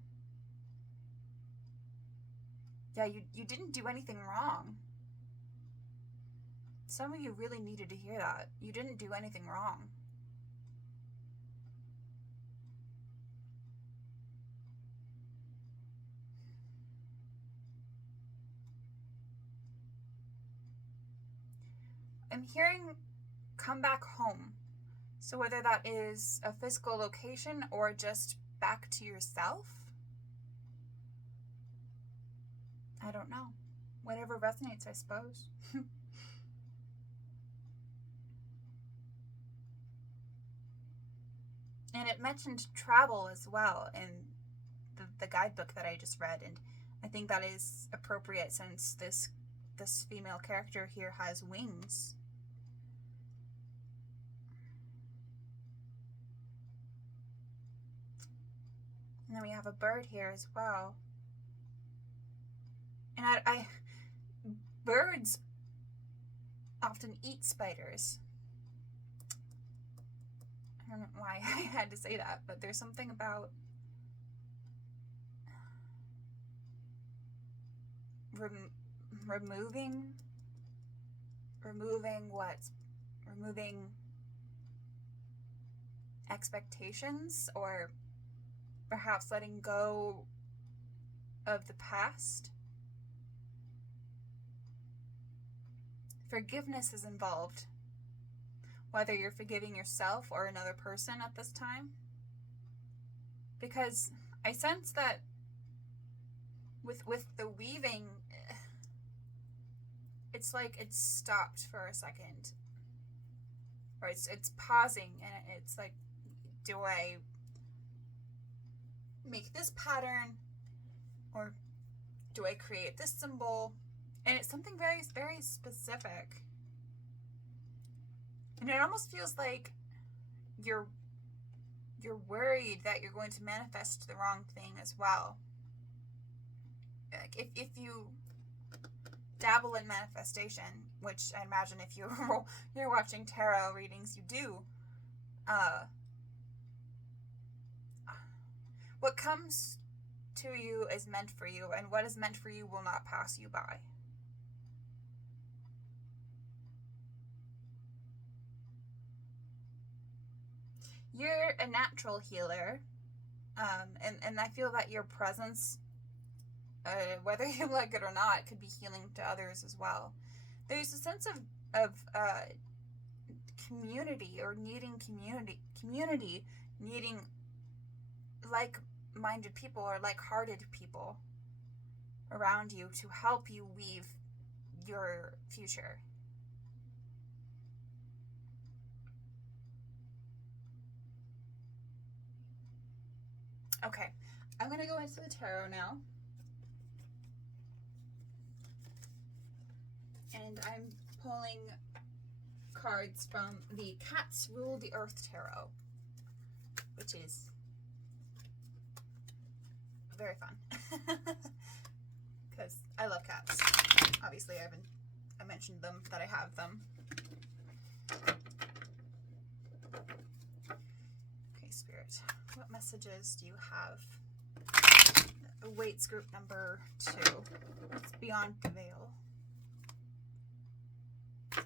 Yeah, you didn't do anything wrong. Some of you really needed to hear that. You didn't do anything wrong. I'm hearing come back home. So whether that is a physical location or just back to yourself, I don't know. Whatever resonates, I suppose. And it mentioned travel as well in the guidebook that I just read, and I think that is appropriate since this female character here has wings. And then we have a bird here as well. And I birds often eat spiders. I don't know why I had to say that, but there's something about removing what? Removing expectations, or perhaps letting go of the past. Forgiveness is involved, whether you're forgiving yourself or another person at this time. Because I sense that with the weaving, it's like it's stopped for a second. Or it's pausing, and it's like, do I make this pattern, or do I create this symbol? And it's something very, very specific. And it almost feels like you're worried that you're going to manifest the wrong thing as well. Like if you dabble in manifestation, which I imagine if you're watching tarot readings, you do. What comes to you is meant for you, and what is meant for you will not pass you by. You're a natural healer, and I feel that your presence, whether you like it or not, could be healing to others as well. There's a sense of community, or needing community, needing like-minded people or like-hearted people around you to help you weave your future. Okay, I'm going to go into the tarot now. And I'm pulling cards from the Cats Rule the Earth Tarot, which is very fun. Because I love cats. Obviously, I mentioned them, that I have them. Okay, Spirit, what messages do you have? Awaits group number 2. It's Beyond the Veil. Okay.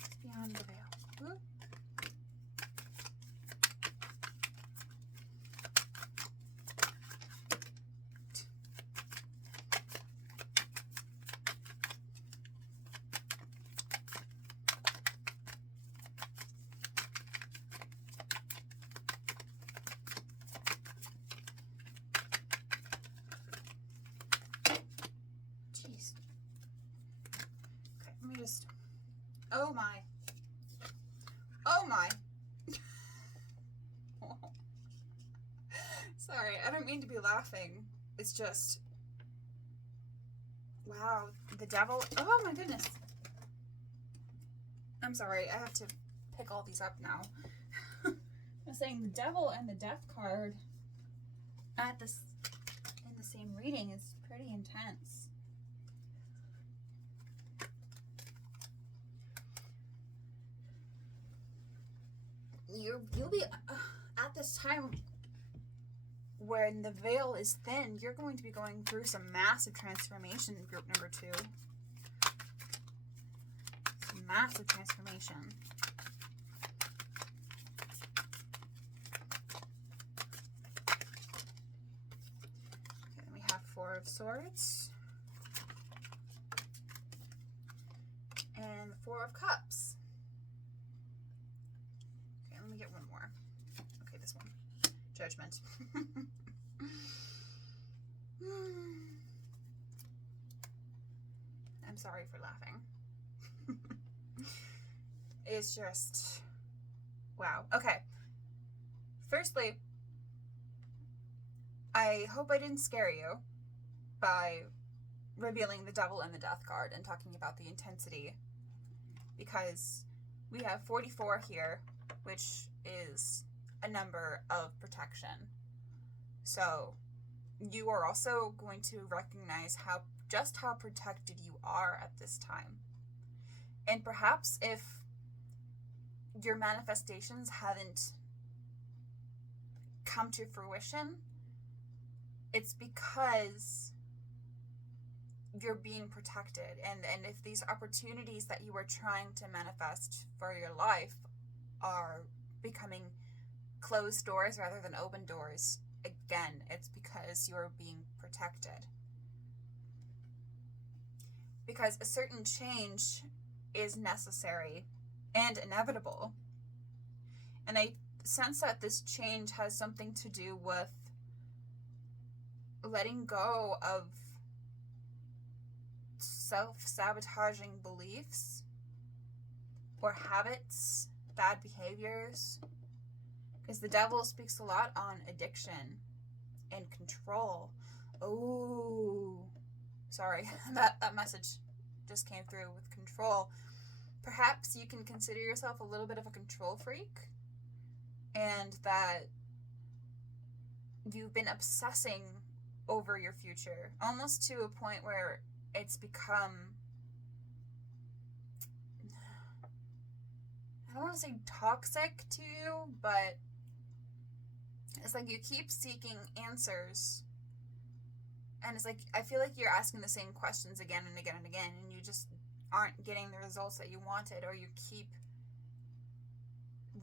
It's Beyond the Veil. Whoop. Jeez. Okay, let me just... Oh my. Oh my. Sorry, I don't mean to be laughing. It's just... Wow, the devil... Oh my goodness. I'm sorry, I have to pick all these up now. I'm saying the devil and the death card at this in the same reading is pretty intense. You'll be at this time when the veil is thin, you're going to be going through some massive transformation in group number 2. Some massive transformation. Okay, then we have 4 of Swords. And 4 of Cups. Okay, let me get one more. Okay, this one. Judgment. I'm sorry for laughing. It's just... Wow. Okay. Firstly, I hope I didn't scare you by revealing the Devil and the Death card and talking about the intensity, because we have 44 here, which is a number of protection. So you are also going to recognize just how protected you are at this time. And perhaps if your manifestations haven't come to fruition, it's because you're being protected. And if these opportunities that you are trying to manifest for your life are becoming closed doors rather than open doors, again, it's because you're being protected. Because a certain change is necessary and inevitable. And I sense that this change has something to do with letting go of self-sabotaging beliefs or habits, bad behaviors. Because the Devil speaks a lot on addiction and control. Oh, sorry, that message just came through with control. Perhaps you can consider yourself a little bit of a control freak, and that you've been obsessing over your future, almost to a point where it's become, I don't want to say toxic to you, but it's like you keep seeking answers, and it's like, I feel like you're asking the same questions again and again and again, and you just aren't getting the results that you wanted, or you keep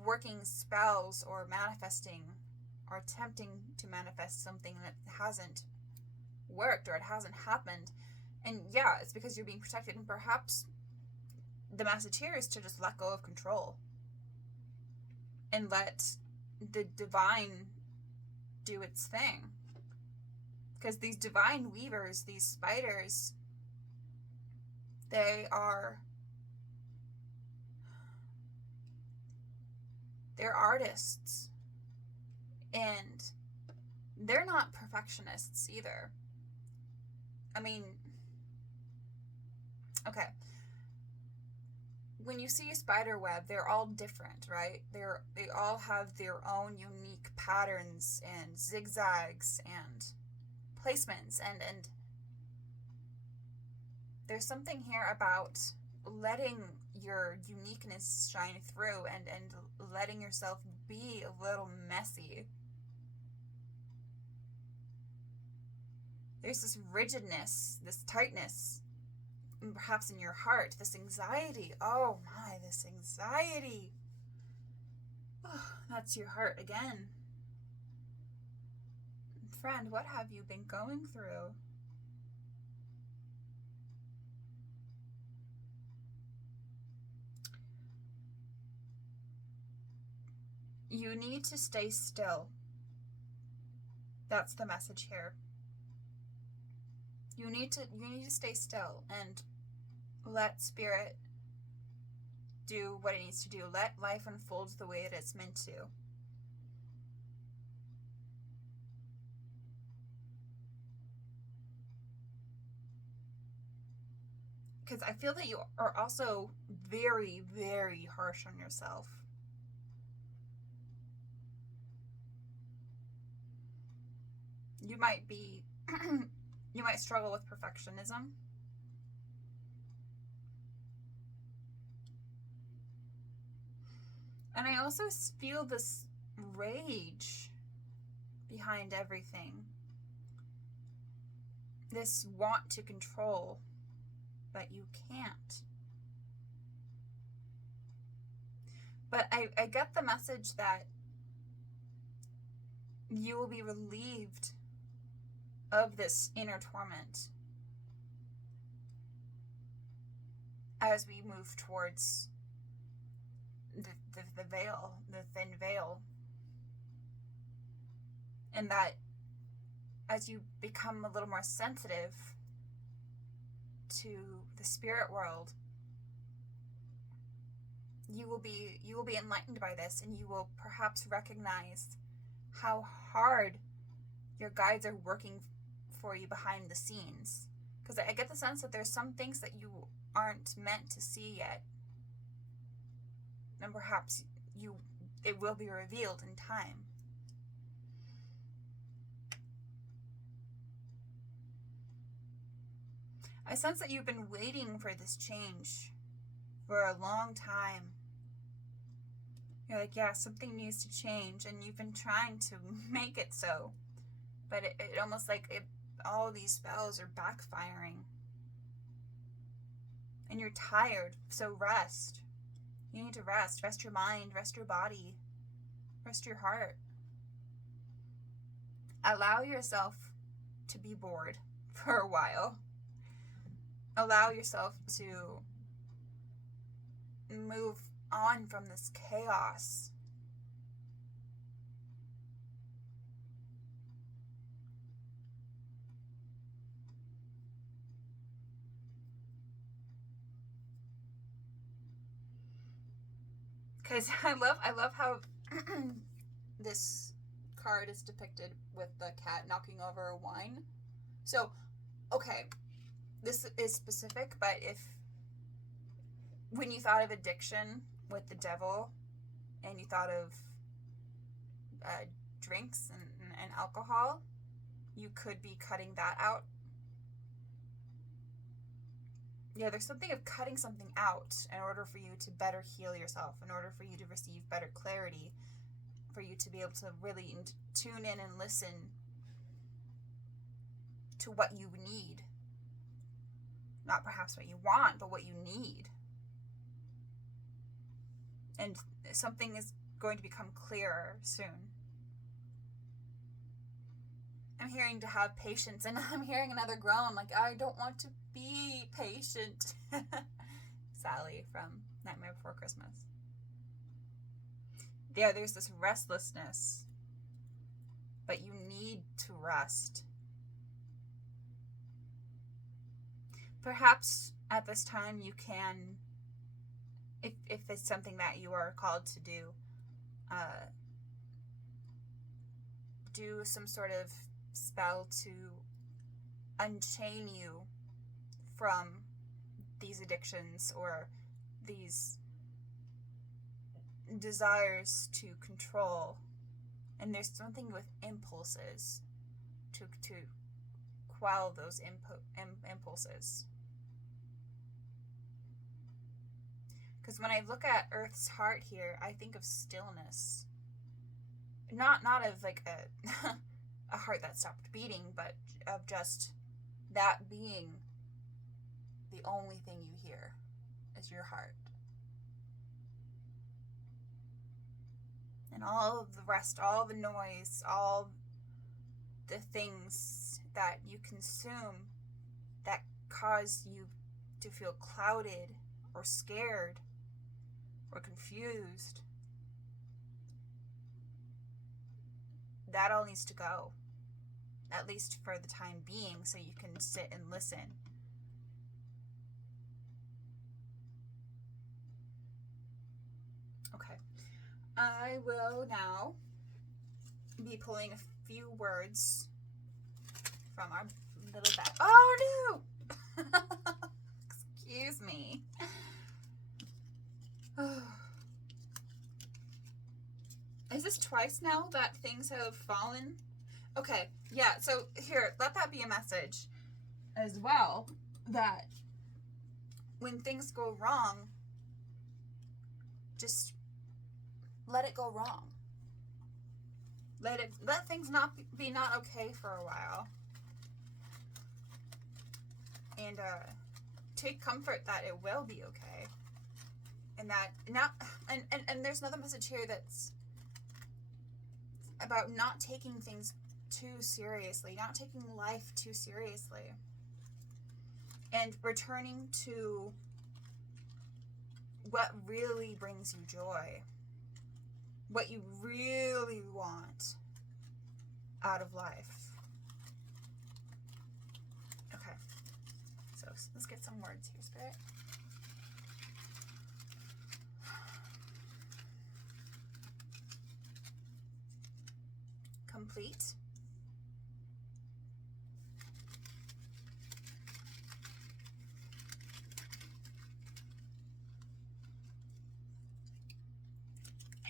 working spells or manifesting or attempting to manifest something that hasn't worked or it hasn't happened. And yeah, it's because you're being protected, and perhaps the message here is to just let go of control and let the divine do its thing. Because these divine weavers, these spiders, they're artists, and they're not perfectionists either. I mean, okay, when you see a spider web, they're all different, right? They all have their own unique patterns and zigzags and placements, and there's something here about letting your uniqueness shine through and letting yourself be a little messy. There's this rigidness, this tightness, and perhaps in your heart, this anxiety. Oh my, this anxiety. Oh, that's your heart again. Friend, what have you been going through? You need to stay still. That's the message here. You need to stay still and let spirit do what it needs to do. Let life unfold the way that it's meant to. Because I feel that you are also very, very harsh on yourself. You might be, you might struggle with perfectionism. And I also feel this rage behind everything. This want to control, but you can't. But I get the message that you will be relieved of this inner torment as we move towards the veil, the thin veil. And that as you become a little more sensitive to the spirit world, you will be enlightened by this, and you will perhaps recognize how hard your guides are working for you behind the scenes. Because I get the sense that there's some things that you aren't meant to see yet, and perhaps it will be revealed in time. I sense that you've been waiting for this change for a long time. You're like, yeah, something needs to change, and you've been trying to make it so, but it almost like all these spells are backfiring. And you're tired, so rest. You need to rest. Rest your mind, rest your body, rest your heart. Allow yourself to be bored for a while. Allow yourself to move on from this chaos. Because I love how this card is depicted with the cat knocking over a wine. So, okay, this is specific, but when you thought of addiction with the devil, and you thought of drinks and alcohol, you could be cutting that out. Yeah, there's something of cutting something out in order for you to better heal yourself, in order for you to receive better clarity, for you to be able to really tune in and listen to what you need. Not perhaps what you want, but what you need. And something is going to become clearer soon. I'm hearing to have patience, and I'm hearing another groan, like, I don't want to be patient. Sally from Nightmare Before Christmas. Yeah, there's this restlessness, but you need to rest. Perhaps at this time you can, if it's something that you are called to do some sort of spell to unchain you from these addictions or these desires to control. And there's something with impulses to quell those impulses. Because when I look at Earth's heart here, I think of stillness. Not of like a heart that stopped beating, but of just that being the only thing you hear is your heart. And all of the rest, all the noise, all the things that you consume that cause you to feel clouded or scared or confused, that all needs to go. at least for the time being, so you can sit and listen. Okay. I will now be pulling a few words from our little bag. Oh no! Excuse me. Is this twice now that things have fallen? Okay, yeah, so here, let that be a message as well, that when things go wrong, just let it go wrong. Let things not be not okay for a while. And take comfort that it will be okay. And that not and there's another message here that's about not taking things too seriously, not taking life too seriously. And returning to what really brings you joy. What you really want out of life. Okay. So let's get some words here, Spirit. Complete.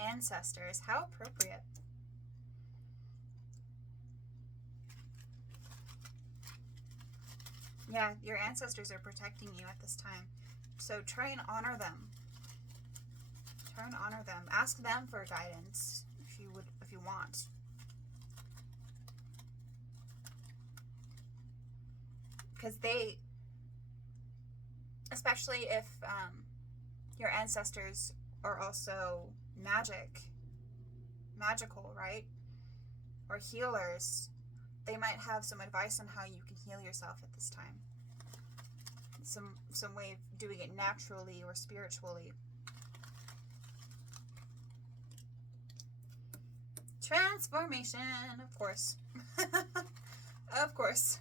Ancestors, how appropriate. Yeah, your ancestors are protecting you at this time. So try and honor them. Try and honor them. Ask them for guidance if you want. Because they, especially if your ancestors are also magical, right? Or healers, they might have some advice on how you can heal yourself at this time. Some way of doing it naturally or spiritually. Transformation, of course. Of course.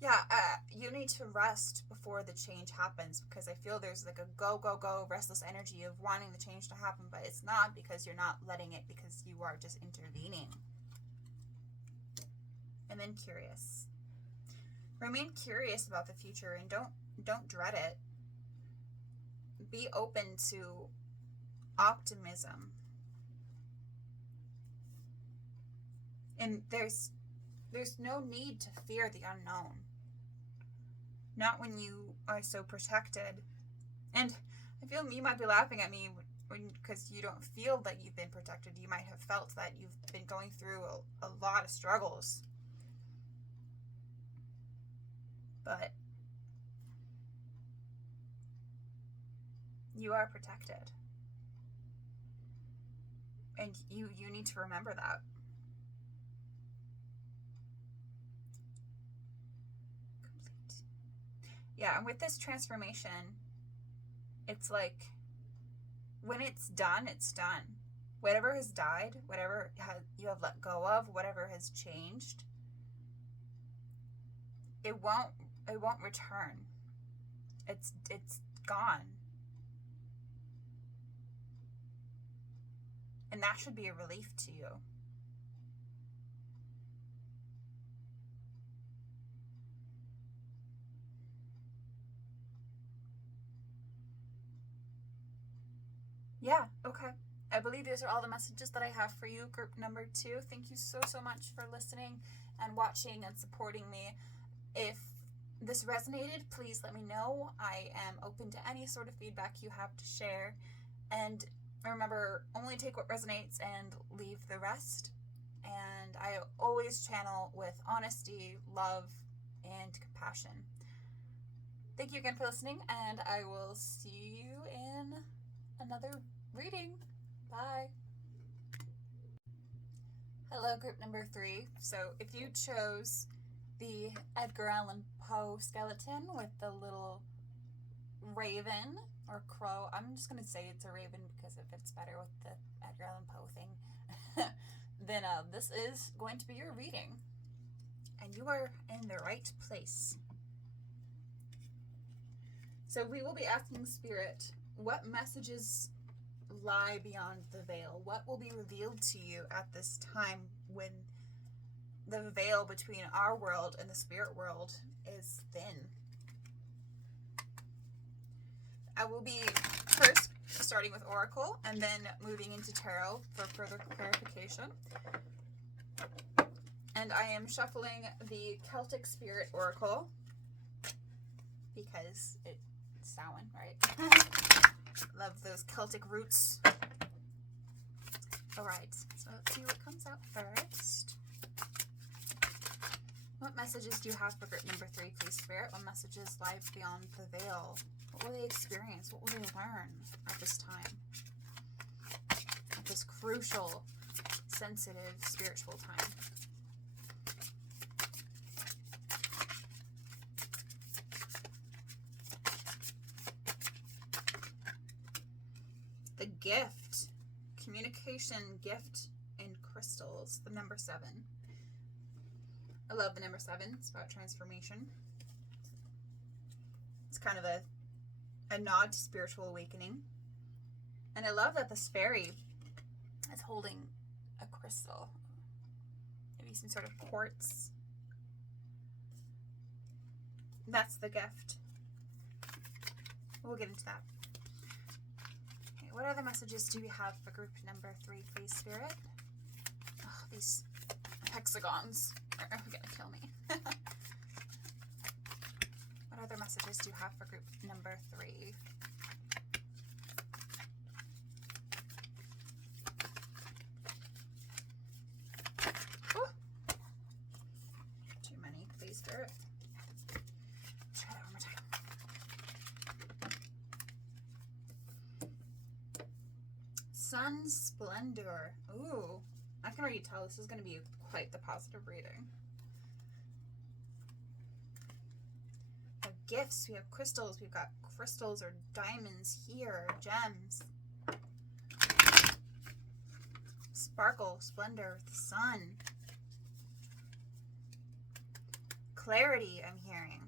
Yeah, you need to rest before the change happens, because I feel there's like a go, restless energy of wanting the change to happen, but it's not, because you're not letting it, because you are just intervening. And then curious. Remain curious about the future and don't dread it. Be open to optimism. And there's no need to fear the unknown. Not when you are so protected. And I feel you might be laughing at me because you don't feel that you've been protected. You might have felt that you've been going through a lot of struggles. But you are protected. And you need to remember that. Yeah, and with this transformation, it's like, when it's done, it's done. Whatever has died, whatever you have let go of, whatever has changed, it won't return. It's gone. And that should be a relief to you. Yeah, okay. I believe these are all the messages that I have for you, group number 2. Thank you so much for listening and watching and supporting me. If this resonated, please let me know. I am open to any sort of feedback you have to share. And remember, only take what resonates and leave the rest. And I always channel with honesty, love, and compassion. Thank you again for listening, and I will see you in another reading. Bye. Hello, group number 3. So if you chose the Edgar Allan Poe skeleton with the little raven or crow, I'm just going to say it's a raven because it fits better with the Edgar Allan Poe thing, then this is going to be your reading. and you are in the right place. So we will be asking Spirit, what messages lie beyond the veil? What will be revealed to you at this time when the veil between our world and the spirit world is thin? I will be first starting with Oracle and then moving into Tarot for further clarification. And I am shuffling the Celtic Spirit Oracle because it's Samhain, right? Love those Celtic roots. Alright, so let's see what comes out first. What messages do you have for group number 3, please, Spirit? What messages lie beyond the veil? What will they experience? What will they learn at this time? At this crucial, sensitive, spiritual time. The gift. Communication, gift, and crystals. The number 7. I love the number 7. It's about transformation. It's kind of a nod to spiritual awakening. And I love that this fairy is holding a crystal. Maybe some sort of quartz. That's the gift. We'll get into that. Okay, what other messages do we have for group number 3, please, Spirit? Oh, these hexagons are gonna kill me. What other messages do you have for group number 3? Ooh. Too many, please, Spirit. Try that one more time. Sun Splendor. Ooh, I can already tell this is going to be quite the positive reading. We have gifts, we have crystals, we've got crystals or diamonds here, gems. Sparkle, splendor, the sun. Clarity, I'm hearing.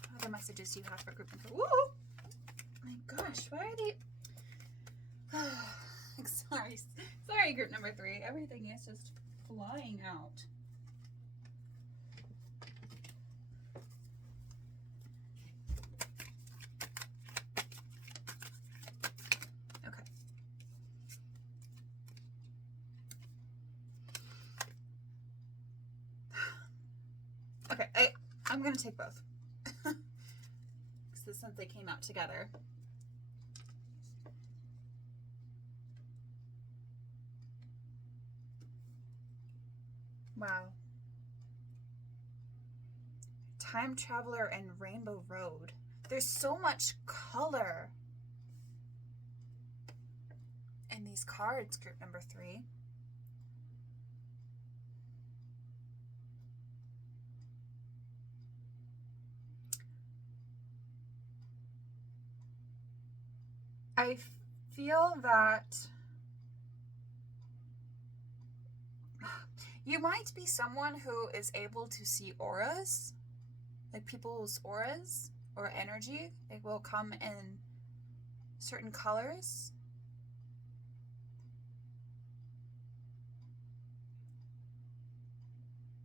What other messages do you have for group number? Woo! My gosh, why are they... Sorry, group number 3. Everything is just flying out. Okay. Okay, I'm gonna take both. Since they came out together. Wow. Time Traveler and Rainbow Road. There's so much color in these cards, group number 3. I feel that you might be someone who is able to see auras, like people's auras or energy. It will come in certain colors.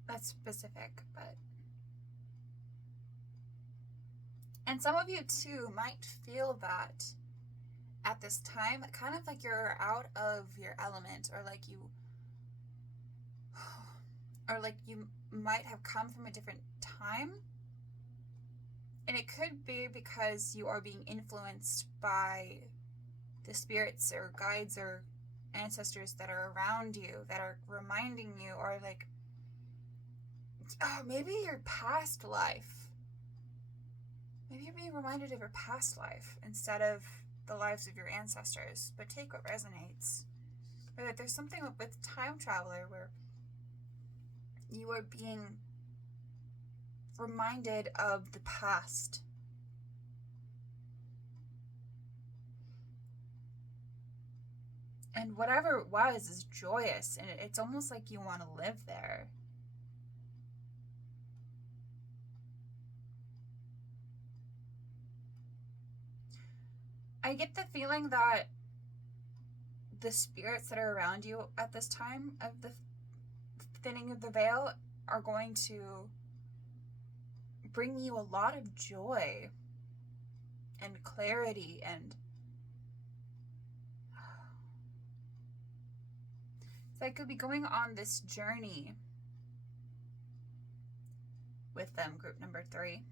That's specific, but... And some of you too might feel that at this time, kind of like you're out of your element, or like you might have come from a different time. And it could be because you are being influenced by the spirits or guides or ancestors that are around you, that are reminding you, or like, oh, maybe your past life. Maybe you're being reminded of your past life instead of the lives of your ancestors, but take what resonates. But there's something with Time Traveler where you are being reminded of the past. And whatever it was is joyous, and it's almost like you want to live there. I get the feeling that the spirits that are around you at this time of the thinning of the veil are going to bring you a lot of joy and clarity, and it's like you'll be going on this journey with them, group number 3.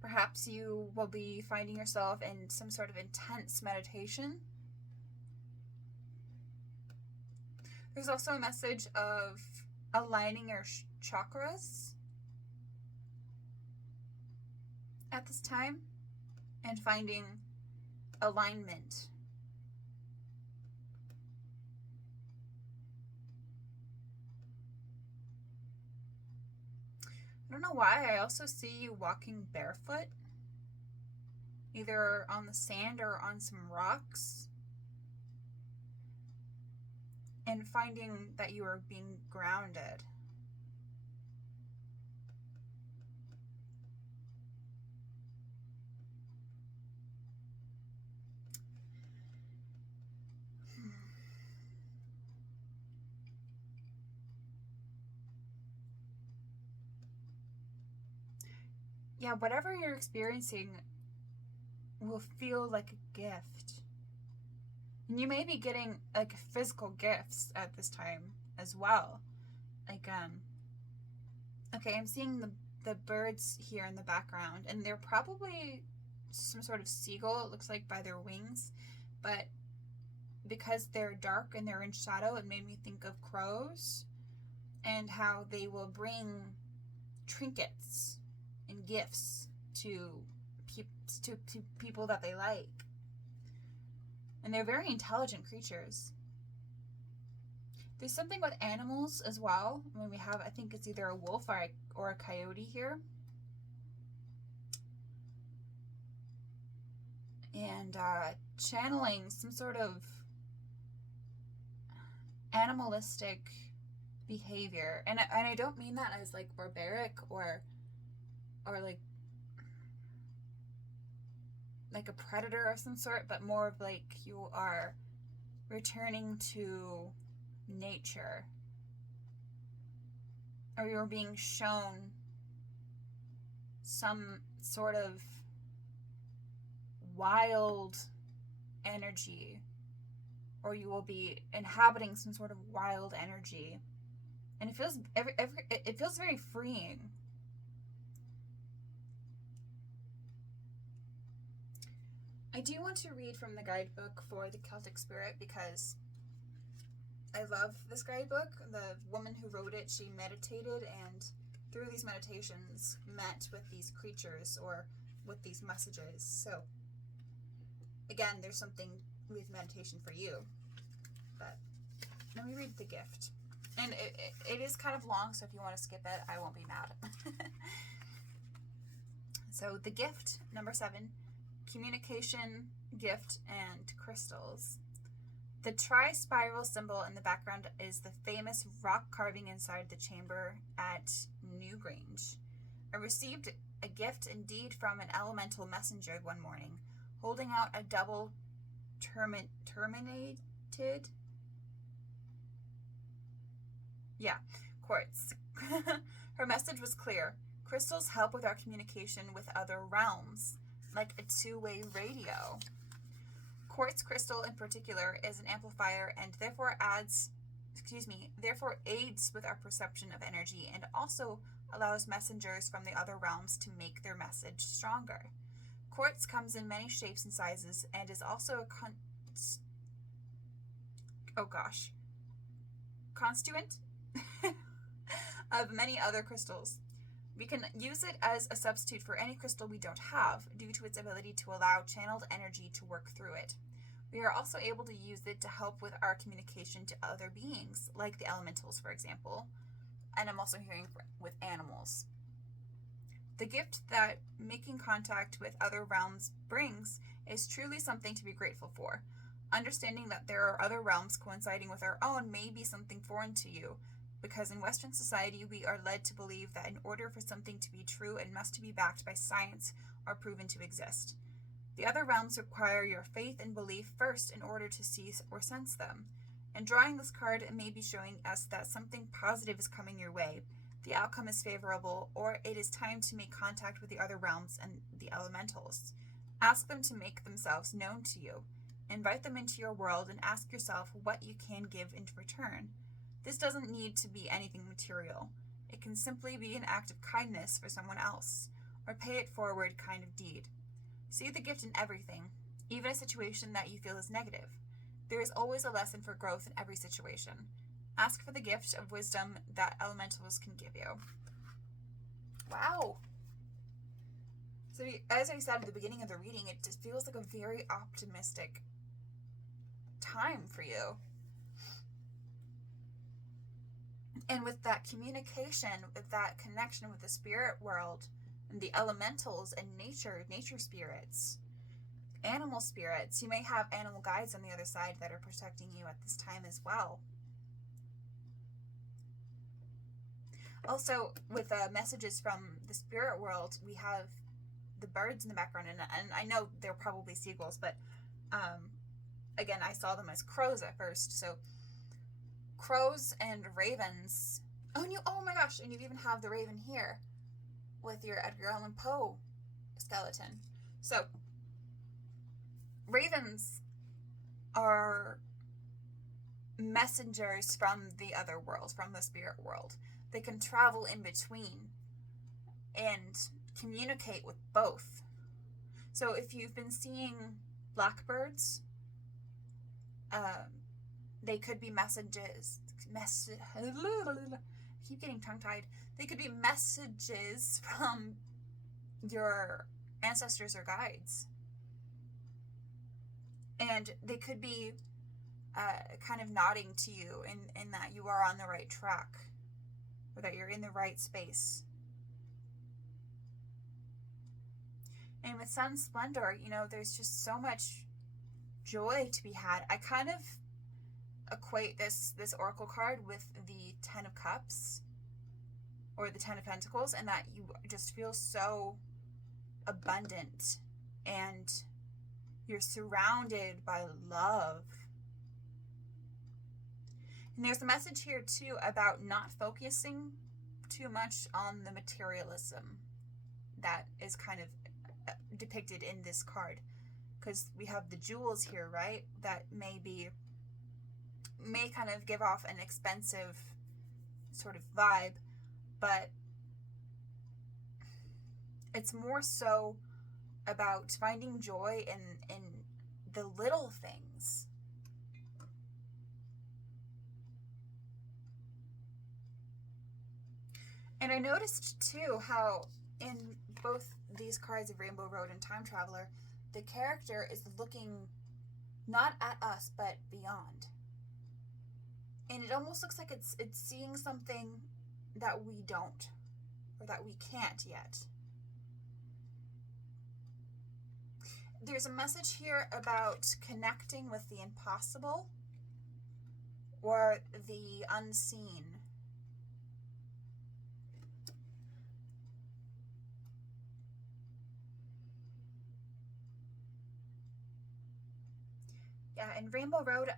Perhaps you will be finding yourself in some sort of intense meditation. There's also a message of aligning your chakras at this time and finding alignment. I don't know why, I also see you walking barefoot, either on the sand or on some rocks, and finding that you are being grounded. Yeah, whatever you're experiencing will feel like a gift. And you may be getting like physical gifts at this time as well. Like, okay, I'm seeing the birds here in the background, and they're probably some sort of seagull, it looks like, by their wings. But because they're dark and they're in shadow, it made me think of crows and how they will bring trinkets and gifts to people that they like. And they're very intelligent creatures. There's something with animals as well. When we have, I think it's either a wolf or a coyote here. And channeling some sort of animalistic behavior. And I don't mean that as like barbaric or like a predator of some sort, but more of like you are returning to nature, or you're being shown some sort of wild energy, or you will be inhabiting some sort of wild energy, and it feels very freeing. I do want to read from the guidebook for the Celtic Spirit because I love this guidebook. The woman who wrote it, she meditated, and through these meditations met with these creatures or with these messages. So again, there's something with meditation for you. But let me read the gift. And it is kind of long, so if you want to skip it, I won't be mad. So the gift, number 7, communication, gift, and crystals. The tri-spiral symbol in the background is the famous rock carving inside the chamber at Newgrange. I received a gift indeed from an elemental messenger one morning, holding out a double terminated quartz. Her message was clear. Crystals help with our communication with other realms, like a two-way radio. Quartz crystal in particular is an amplifier and therefore aids with our perception of energy and also allows messengers from the other realms to make their message stronger. Quartz comes in many shapes and sizes and is also a constituent of many other crystals. We can use it as a substitute for any crystal we don't have due to its ability to allow channeled energy to work through it. We are also able to use it to help with our communication to other beings, like the elementals, for example. And I'm also hearing with animals. The gift that making contact with other realms brings is truly something to be grateful for. Understanding that there are other realms coinciding with our own may be something foreign to you, because in Western society we are led to believe that in order for something to be true, it must be backed by science or proven to exist. The other realms require your faith and belief first in order to see or sense them. In drawing this card, it may be showing us that something positive is coming your way, the outcome is favorable, or it is time to make contact with the other realms and the elementals. Ask them to make themselves known to you. Invite them into your world and ask yourself what you can give in return. This doesn't need to be anything material. It can simply be an act of kindness for someone else, or pay it forward kind of deed. See the gift in everything, even a situation that you feel is negative. There is always a lesson for growth in every situation. Ask for the gift of wisdom that elementals can give you. Wow. So as I said at the beginning of the reading, it just feels like a very optimistic time for you. And with that communication, with that connection with the spirit world and the elementals and nature spirits, animal spirits, you may have animal guides on the other side that are protecting you at this time as well. Also, with messages from the spirit world, we have the birds in the background, and I know they're probably seagulls, but again, I saw them as crows at first. So crows and ravens. Oh my gosh, and you even have the raven here with your Edgar Allan Poe skeleton. So ravens are messengers from the other world, from the spirit world. They can travel in between and communicate with both. So if you've been seeing blackbirds, they could be messages. I keep getting tongue-tied. They could be messages from your ancestors or guides. And they could be kind of nodding to you in that you are on the right track, or that you're in the right space. And with Sun Splendor, there's just so much joy to be had. I kind of equate this oracle card with the Ten of Cups or the Ten of Pentacles, and that you just feel so abundant and you're surrounded by love. And there's a message here too about not focusing too much on the materialism that is kind of depicted in this card, because we have the jewels here, right, that may kind of give off an expensive sort of vibe, but it's more so about finding joy in the little things. And I noticed too how in both these cards of Rainbow Road and Time Traveler, the character is looking not at us but beyond. And it almost looks like it's seeing something that we don't, or that we can't yet. There's a message here about connecting with the impossible or the unseen. Yeah, in Rainbow Road,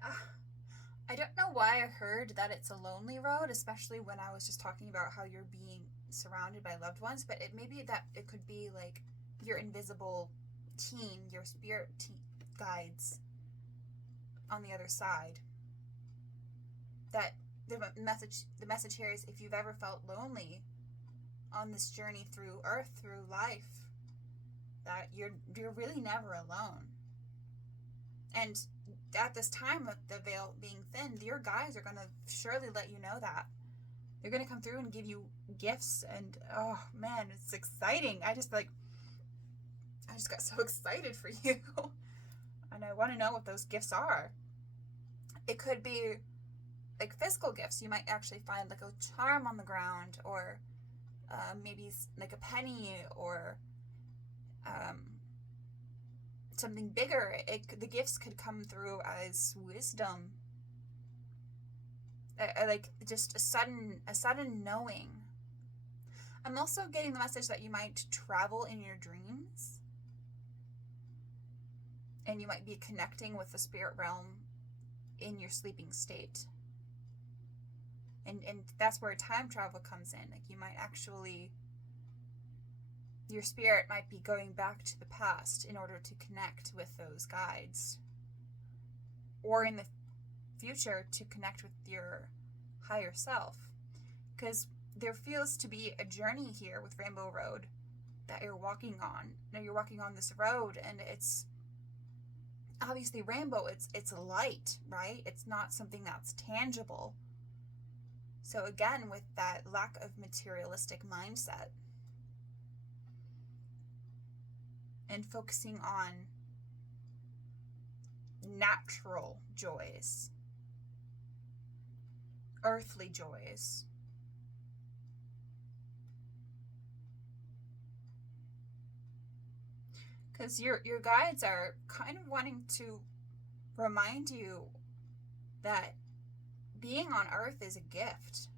I don't know why I heard that it's a lonely road, especially when I was just talking about how you're being surrounded by loved ones, but it may be that it could be like your invisible team, your spirit guides on the other side. That the message here is, if you've ever felt lonely on this journey through Earth, through life, that you're really never alone. And at this time, with the veil being thin, your guides are going to surely let you know that. They're going to come through and give you gifts, and oh man, it's exciting. I just got so excited for you. And I want to know what those gifts are. It could be like physical gifts. You might actually find like a charm on the ground, or maybe like a penny, or something bigger. The gifts could come through as wisdom, like just a sudden knowing. I'm also getting the message that you might travel in your dreams, and you might be connecting with the spirit realm in your sleeping state. And that's where time travel comes in. Like, you might actually, your spirit might be going back to the past in order to connect with those guides, or in the future to connect with your higher self. Because there feels to be a journey here with Rainbow Road that you're walking on. Now, you're walking on this road, and it's obviously rainbow. It's light, right? It's not something that's tangible. So again, with that lack of materialistic mindset and focusing on natural joys, earthly joys. Because your guides are kind of wanting to remind you that being on earth is a gift.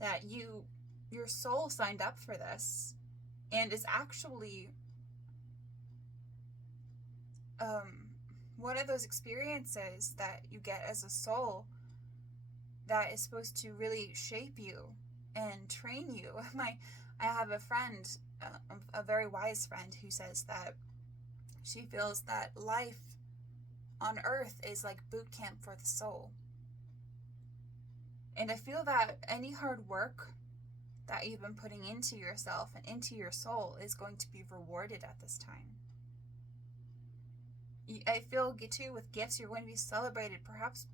That your soul signed up for this, and is actually one of those experiences that you get as a soul that is supposed to really shape you and train you. I have a friend, a very wise friend, who says that she feels that life on earth is like boot camp for the soul. And I feel that any hard work that you've been putting into yourself and into your soul is going to be rewarded at this time. I feel too, with gifts, you're going to be celebrated, perhaps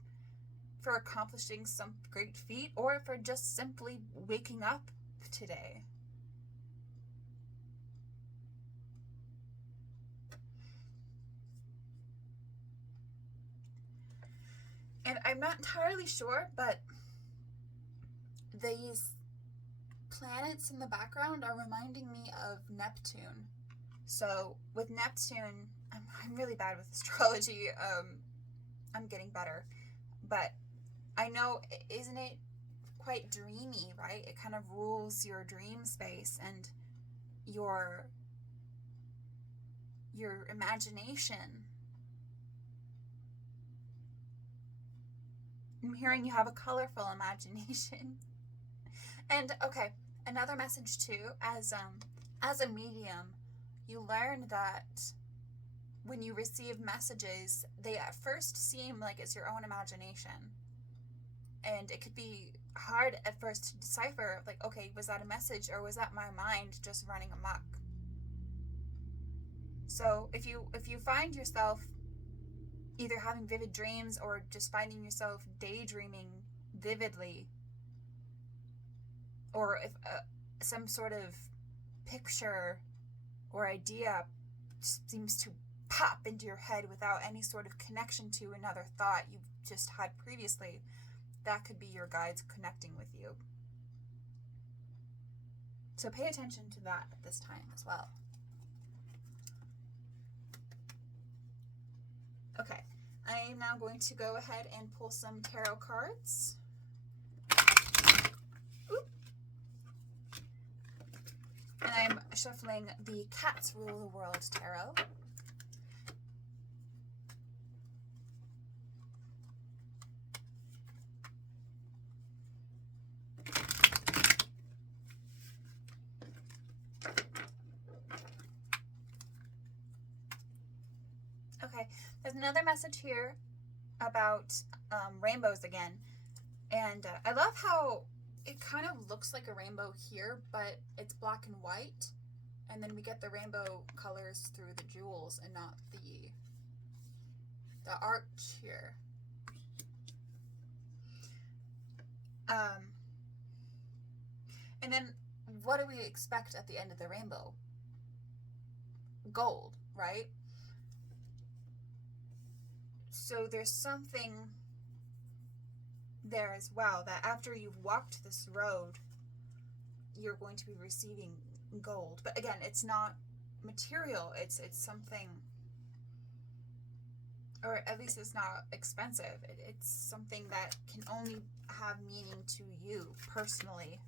for accomplishing some great feat, or for just simply waking up today. And I'm not entirely sure, but these planets in the background are reminding me of Neptune. So with Neptune, I'm really bad with astrology. I'm getting better. But I know, isn't it quite dreamy, right? It kind of rules your dream space and your imagination. I'm hearing you have a colorful imagination. And okay, another message too, as a medium, you learn that when you receive messages, they at first seem like it's your own imagination. And it could be hard at first to decipher, like, okay, was that a message, or was that my mind just running amok? So if you find yourself either having vivid dreams or just finding yourself daydreaming vividly, or if some sort of picture or idea seems to pop into your head without any sort of connection to another thought you've just had previously, that could be your guides connecting with you. So pay attention to that at this time as well. Okay, I am now going to go ahead and pull some tarot cards. Oop. And I'm shuffling the Cats Rule the World Tarot. Okay, there's another message here about rainbows again. And I love how it kind of looks like a rainbow here, but it's black and white. And then we get the rainbow colors through the jewels and not the arch here. And then what do we expect at the end of the rainbow? Gold, right? So there's something there as well, that after you've walked this road, you're going to be receiving gold. But again, it's not material. It's something, or at least it's not expensive. It's something that can only have meaning to you personally.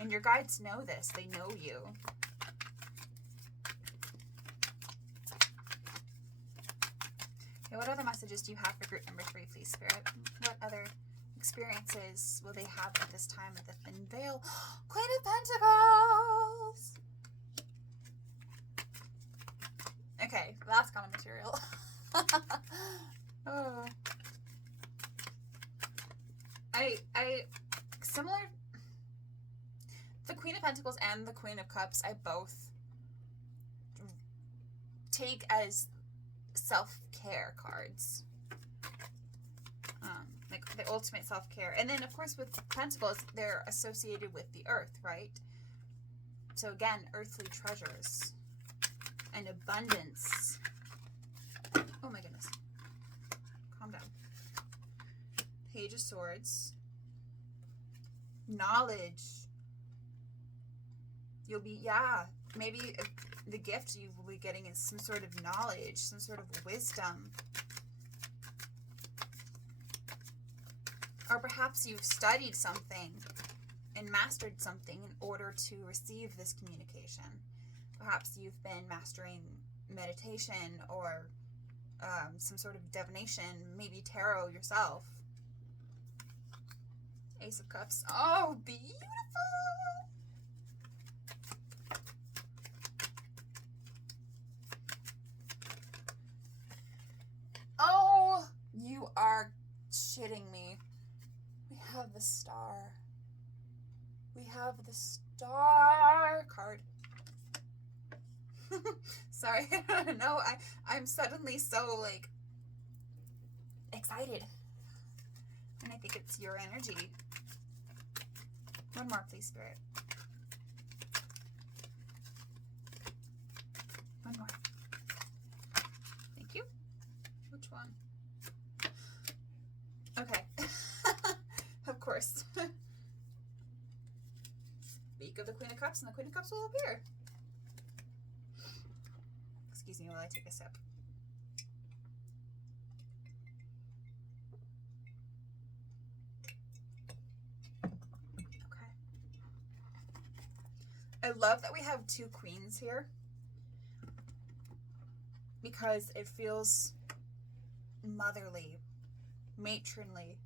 And your guides know this. They know you. Okay, what other messages do you have for group number 3, please, Spirit? What other experiences will they have at this time of the thin veil? Queen of Pentacles! Okay, that's kind of material. Oh. Similar, the Queen of Pentacles and the Queen of Cups, I both take as self-care cards. Like the ultimate self-care. And then, of course, with Pentacles, they're associated with the earth, right? So again, earthly treasures and abundance. Oh my goodness. Calm down. Page of Swords. Knowledge. You'll be, yeah, maybe the gift you will be getting is some sort of knowledge, some sort of wisdom. Or perhaps you've studied something and mastered something in order to receive this communication. Perhaps you've been mastering meditation or some sort of divination, maybe tarot yourself. Ace of Cups. Oh, beautiful! Oh, you are shitting me. We have the Star. We have the Star card. Sorry, I don't know. I'm suddenly so, like, excited. And I think it's your energy. One more, please, Spirit. One more. Thank you. Which one? Okay. Of course. Speak of the Queen of Cups, and the Queen of Cups will appear. Excuse me while I take a sip. Okay. I love that we have 2 queens here because it feels motherly, matronly.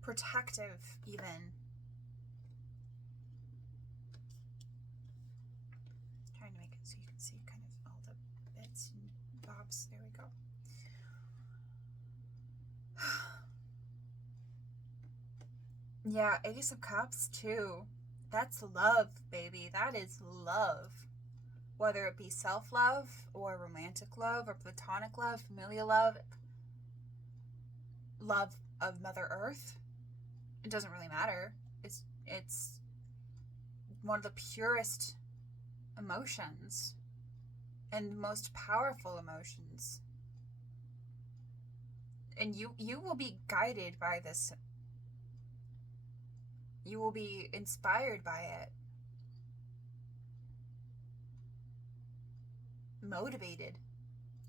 Protective, even. Trying to make it so you can see kind of all the bits and bobs. There we go. Yeah, Ace of Cups too. That's love, baby. That is love. Whether it be self-love or romantic love or platonic love, familial love, love of Mother Earth. It doesn't really matter. It's one of the purest emotions and most powerful emotions. And you will be guided by this. You will be inspired by it. Motivated,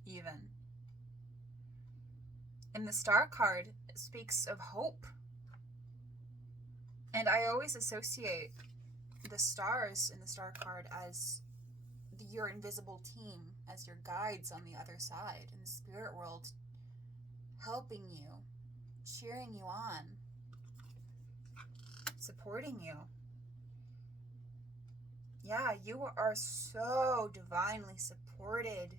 even. And the Star card speaks of hope. And I always associate the stars in the Star card as your invisible team, as your guides on the other side in the spirit world, helping you, cheering you on, supporting you. Yeah, you are so divinely supported.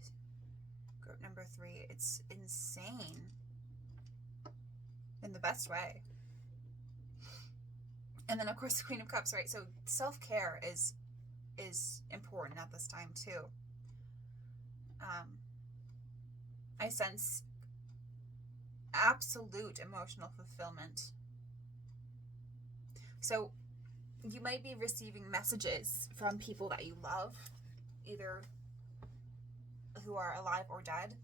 Group number 3. It's insane. In the best way. And then, of course, the Queen of Cups, right? So self-care is important at this time, too. I sense absolute emotional fulfillment. So you might be receiving messages from people that you love, either who are alive or dead.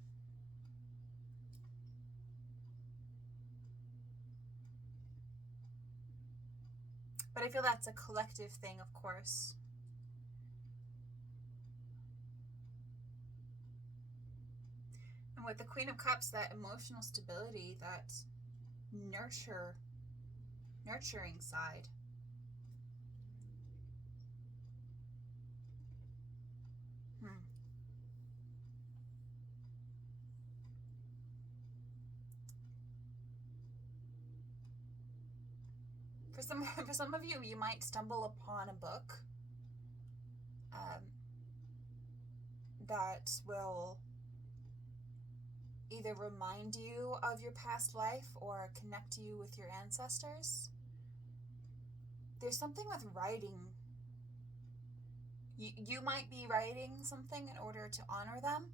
But I feel that's a collective thing, of course. And with the Queen of Cups, that emotional stability, that nurturing side. For some of you, you might stumble upon a book that will either remind you of your past life or connect you with your ancestors. There's something with writing. You might be writing something in order to honor them,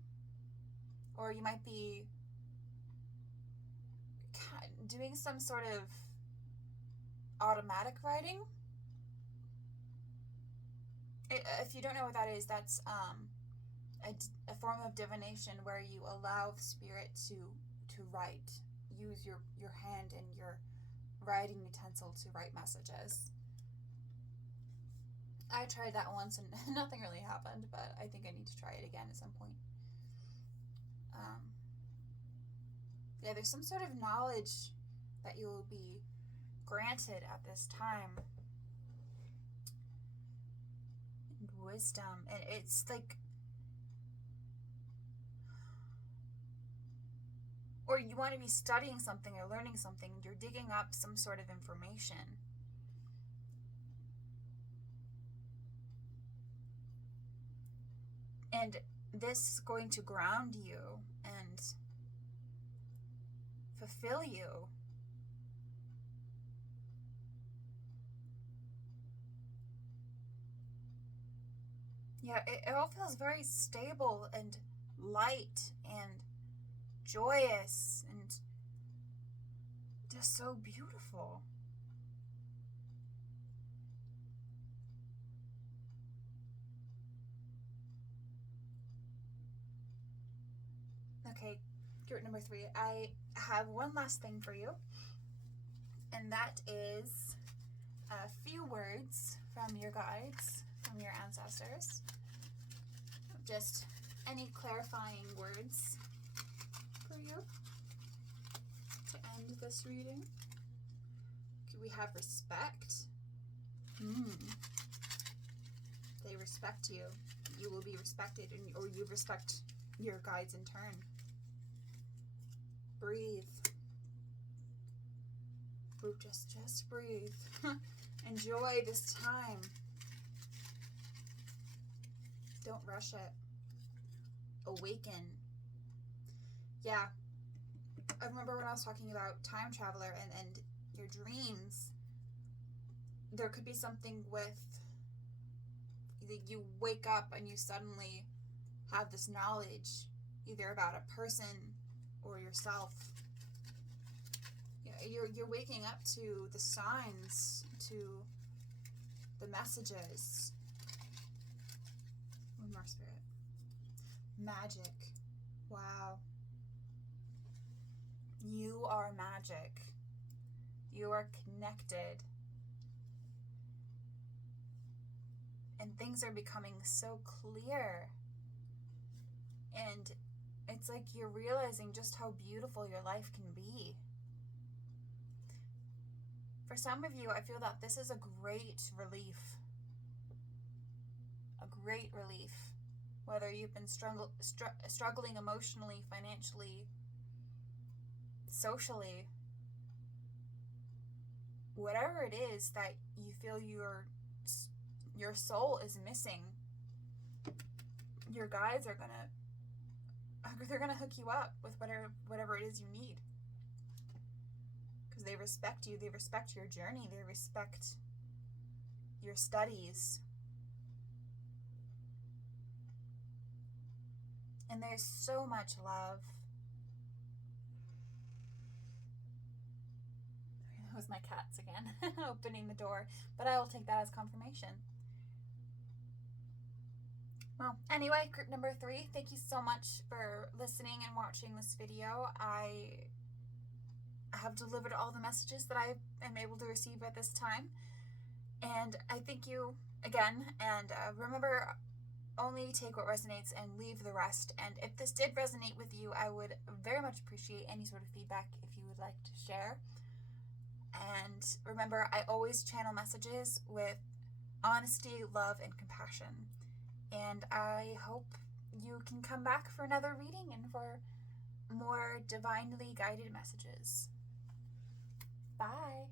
or you might be doing some sort of automatic writing. If you don't know what that is, that's a form of divination where you allow the spirit to write. Use your hand and your writing utensil to write messages. I tried that once and nothing really happened, but I think I need to try it again at some point. Yeah, there's some sort of knowledge that you will be granted at this time. And wisdom. And it's like, or you want to be studying something or learning something, you're digging up some sort of information. And this is going to ground you and fulfill you. Yeah, it all feels very stable and light and joyous and just so beautiful. Okay, group number 3. I have one last thing for you, and that is a few words from your guides, from your ancestors. Just any clarifying words for you to end this reading. We have respect. They respect you. You will be respected, or you respect your guides in turn. Breathe. Just breathe. Enjoy this time. Don't rush it. Awaken. Yeah. I remember when I was talking about time traveler and your dreams, there could be something with you wake up and you suddenly have this knowledge either about a person or yourself. You're waking up to the signs, to the messages. One more spirit. Magic. Wow. You are magic. You are connected. And things are becoming so clear. And it's like you're realizing just how beautiful your life can be. For some of you, I feel that this is a great relief. A great relief. Whether you've been struggling emotionally, financially, socially, whatever it is that you feel your soul is missing, your guides are gonna hook you up with whatever it is you need. Because they respect you, they respect your journey, they respect your studies. And there's so much love. That was my cats again, opening the door. But I will take that as confirmation. Well, anyway, group number 3, thank you so much for listening and watching this video. I have delivered all the messages that I am able to receive at this time. And I thank you again. And remember, only take what resonates and leave the rest. And if this did resonate with you, I would very much appreciate any sort of feedback if you would like to share. And remember, I always channel messages with honesty, love, and compassion. And I hope you can come back for another reading and for more divinely guided messages. Bye.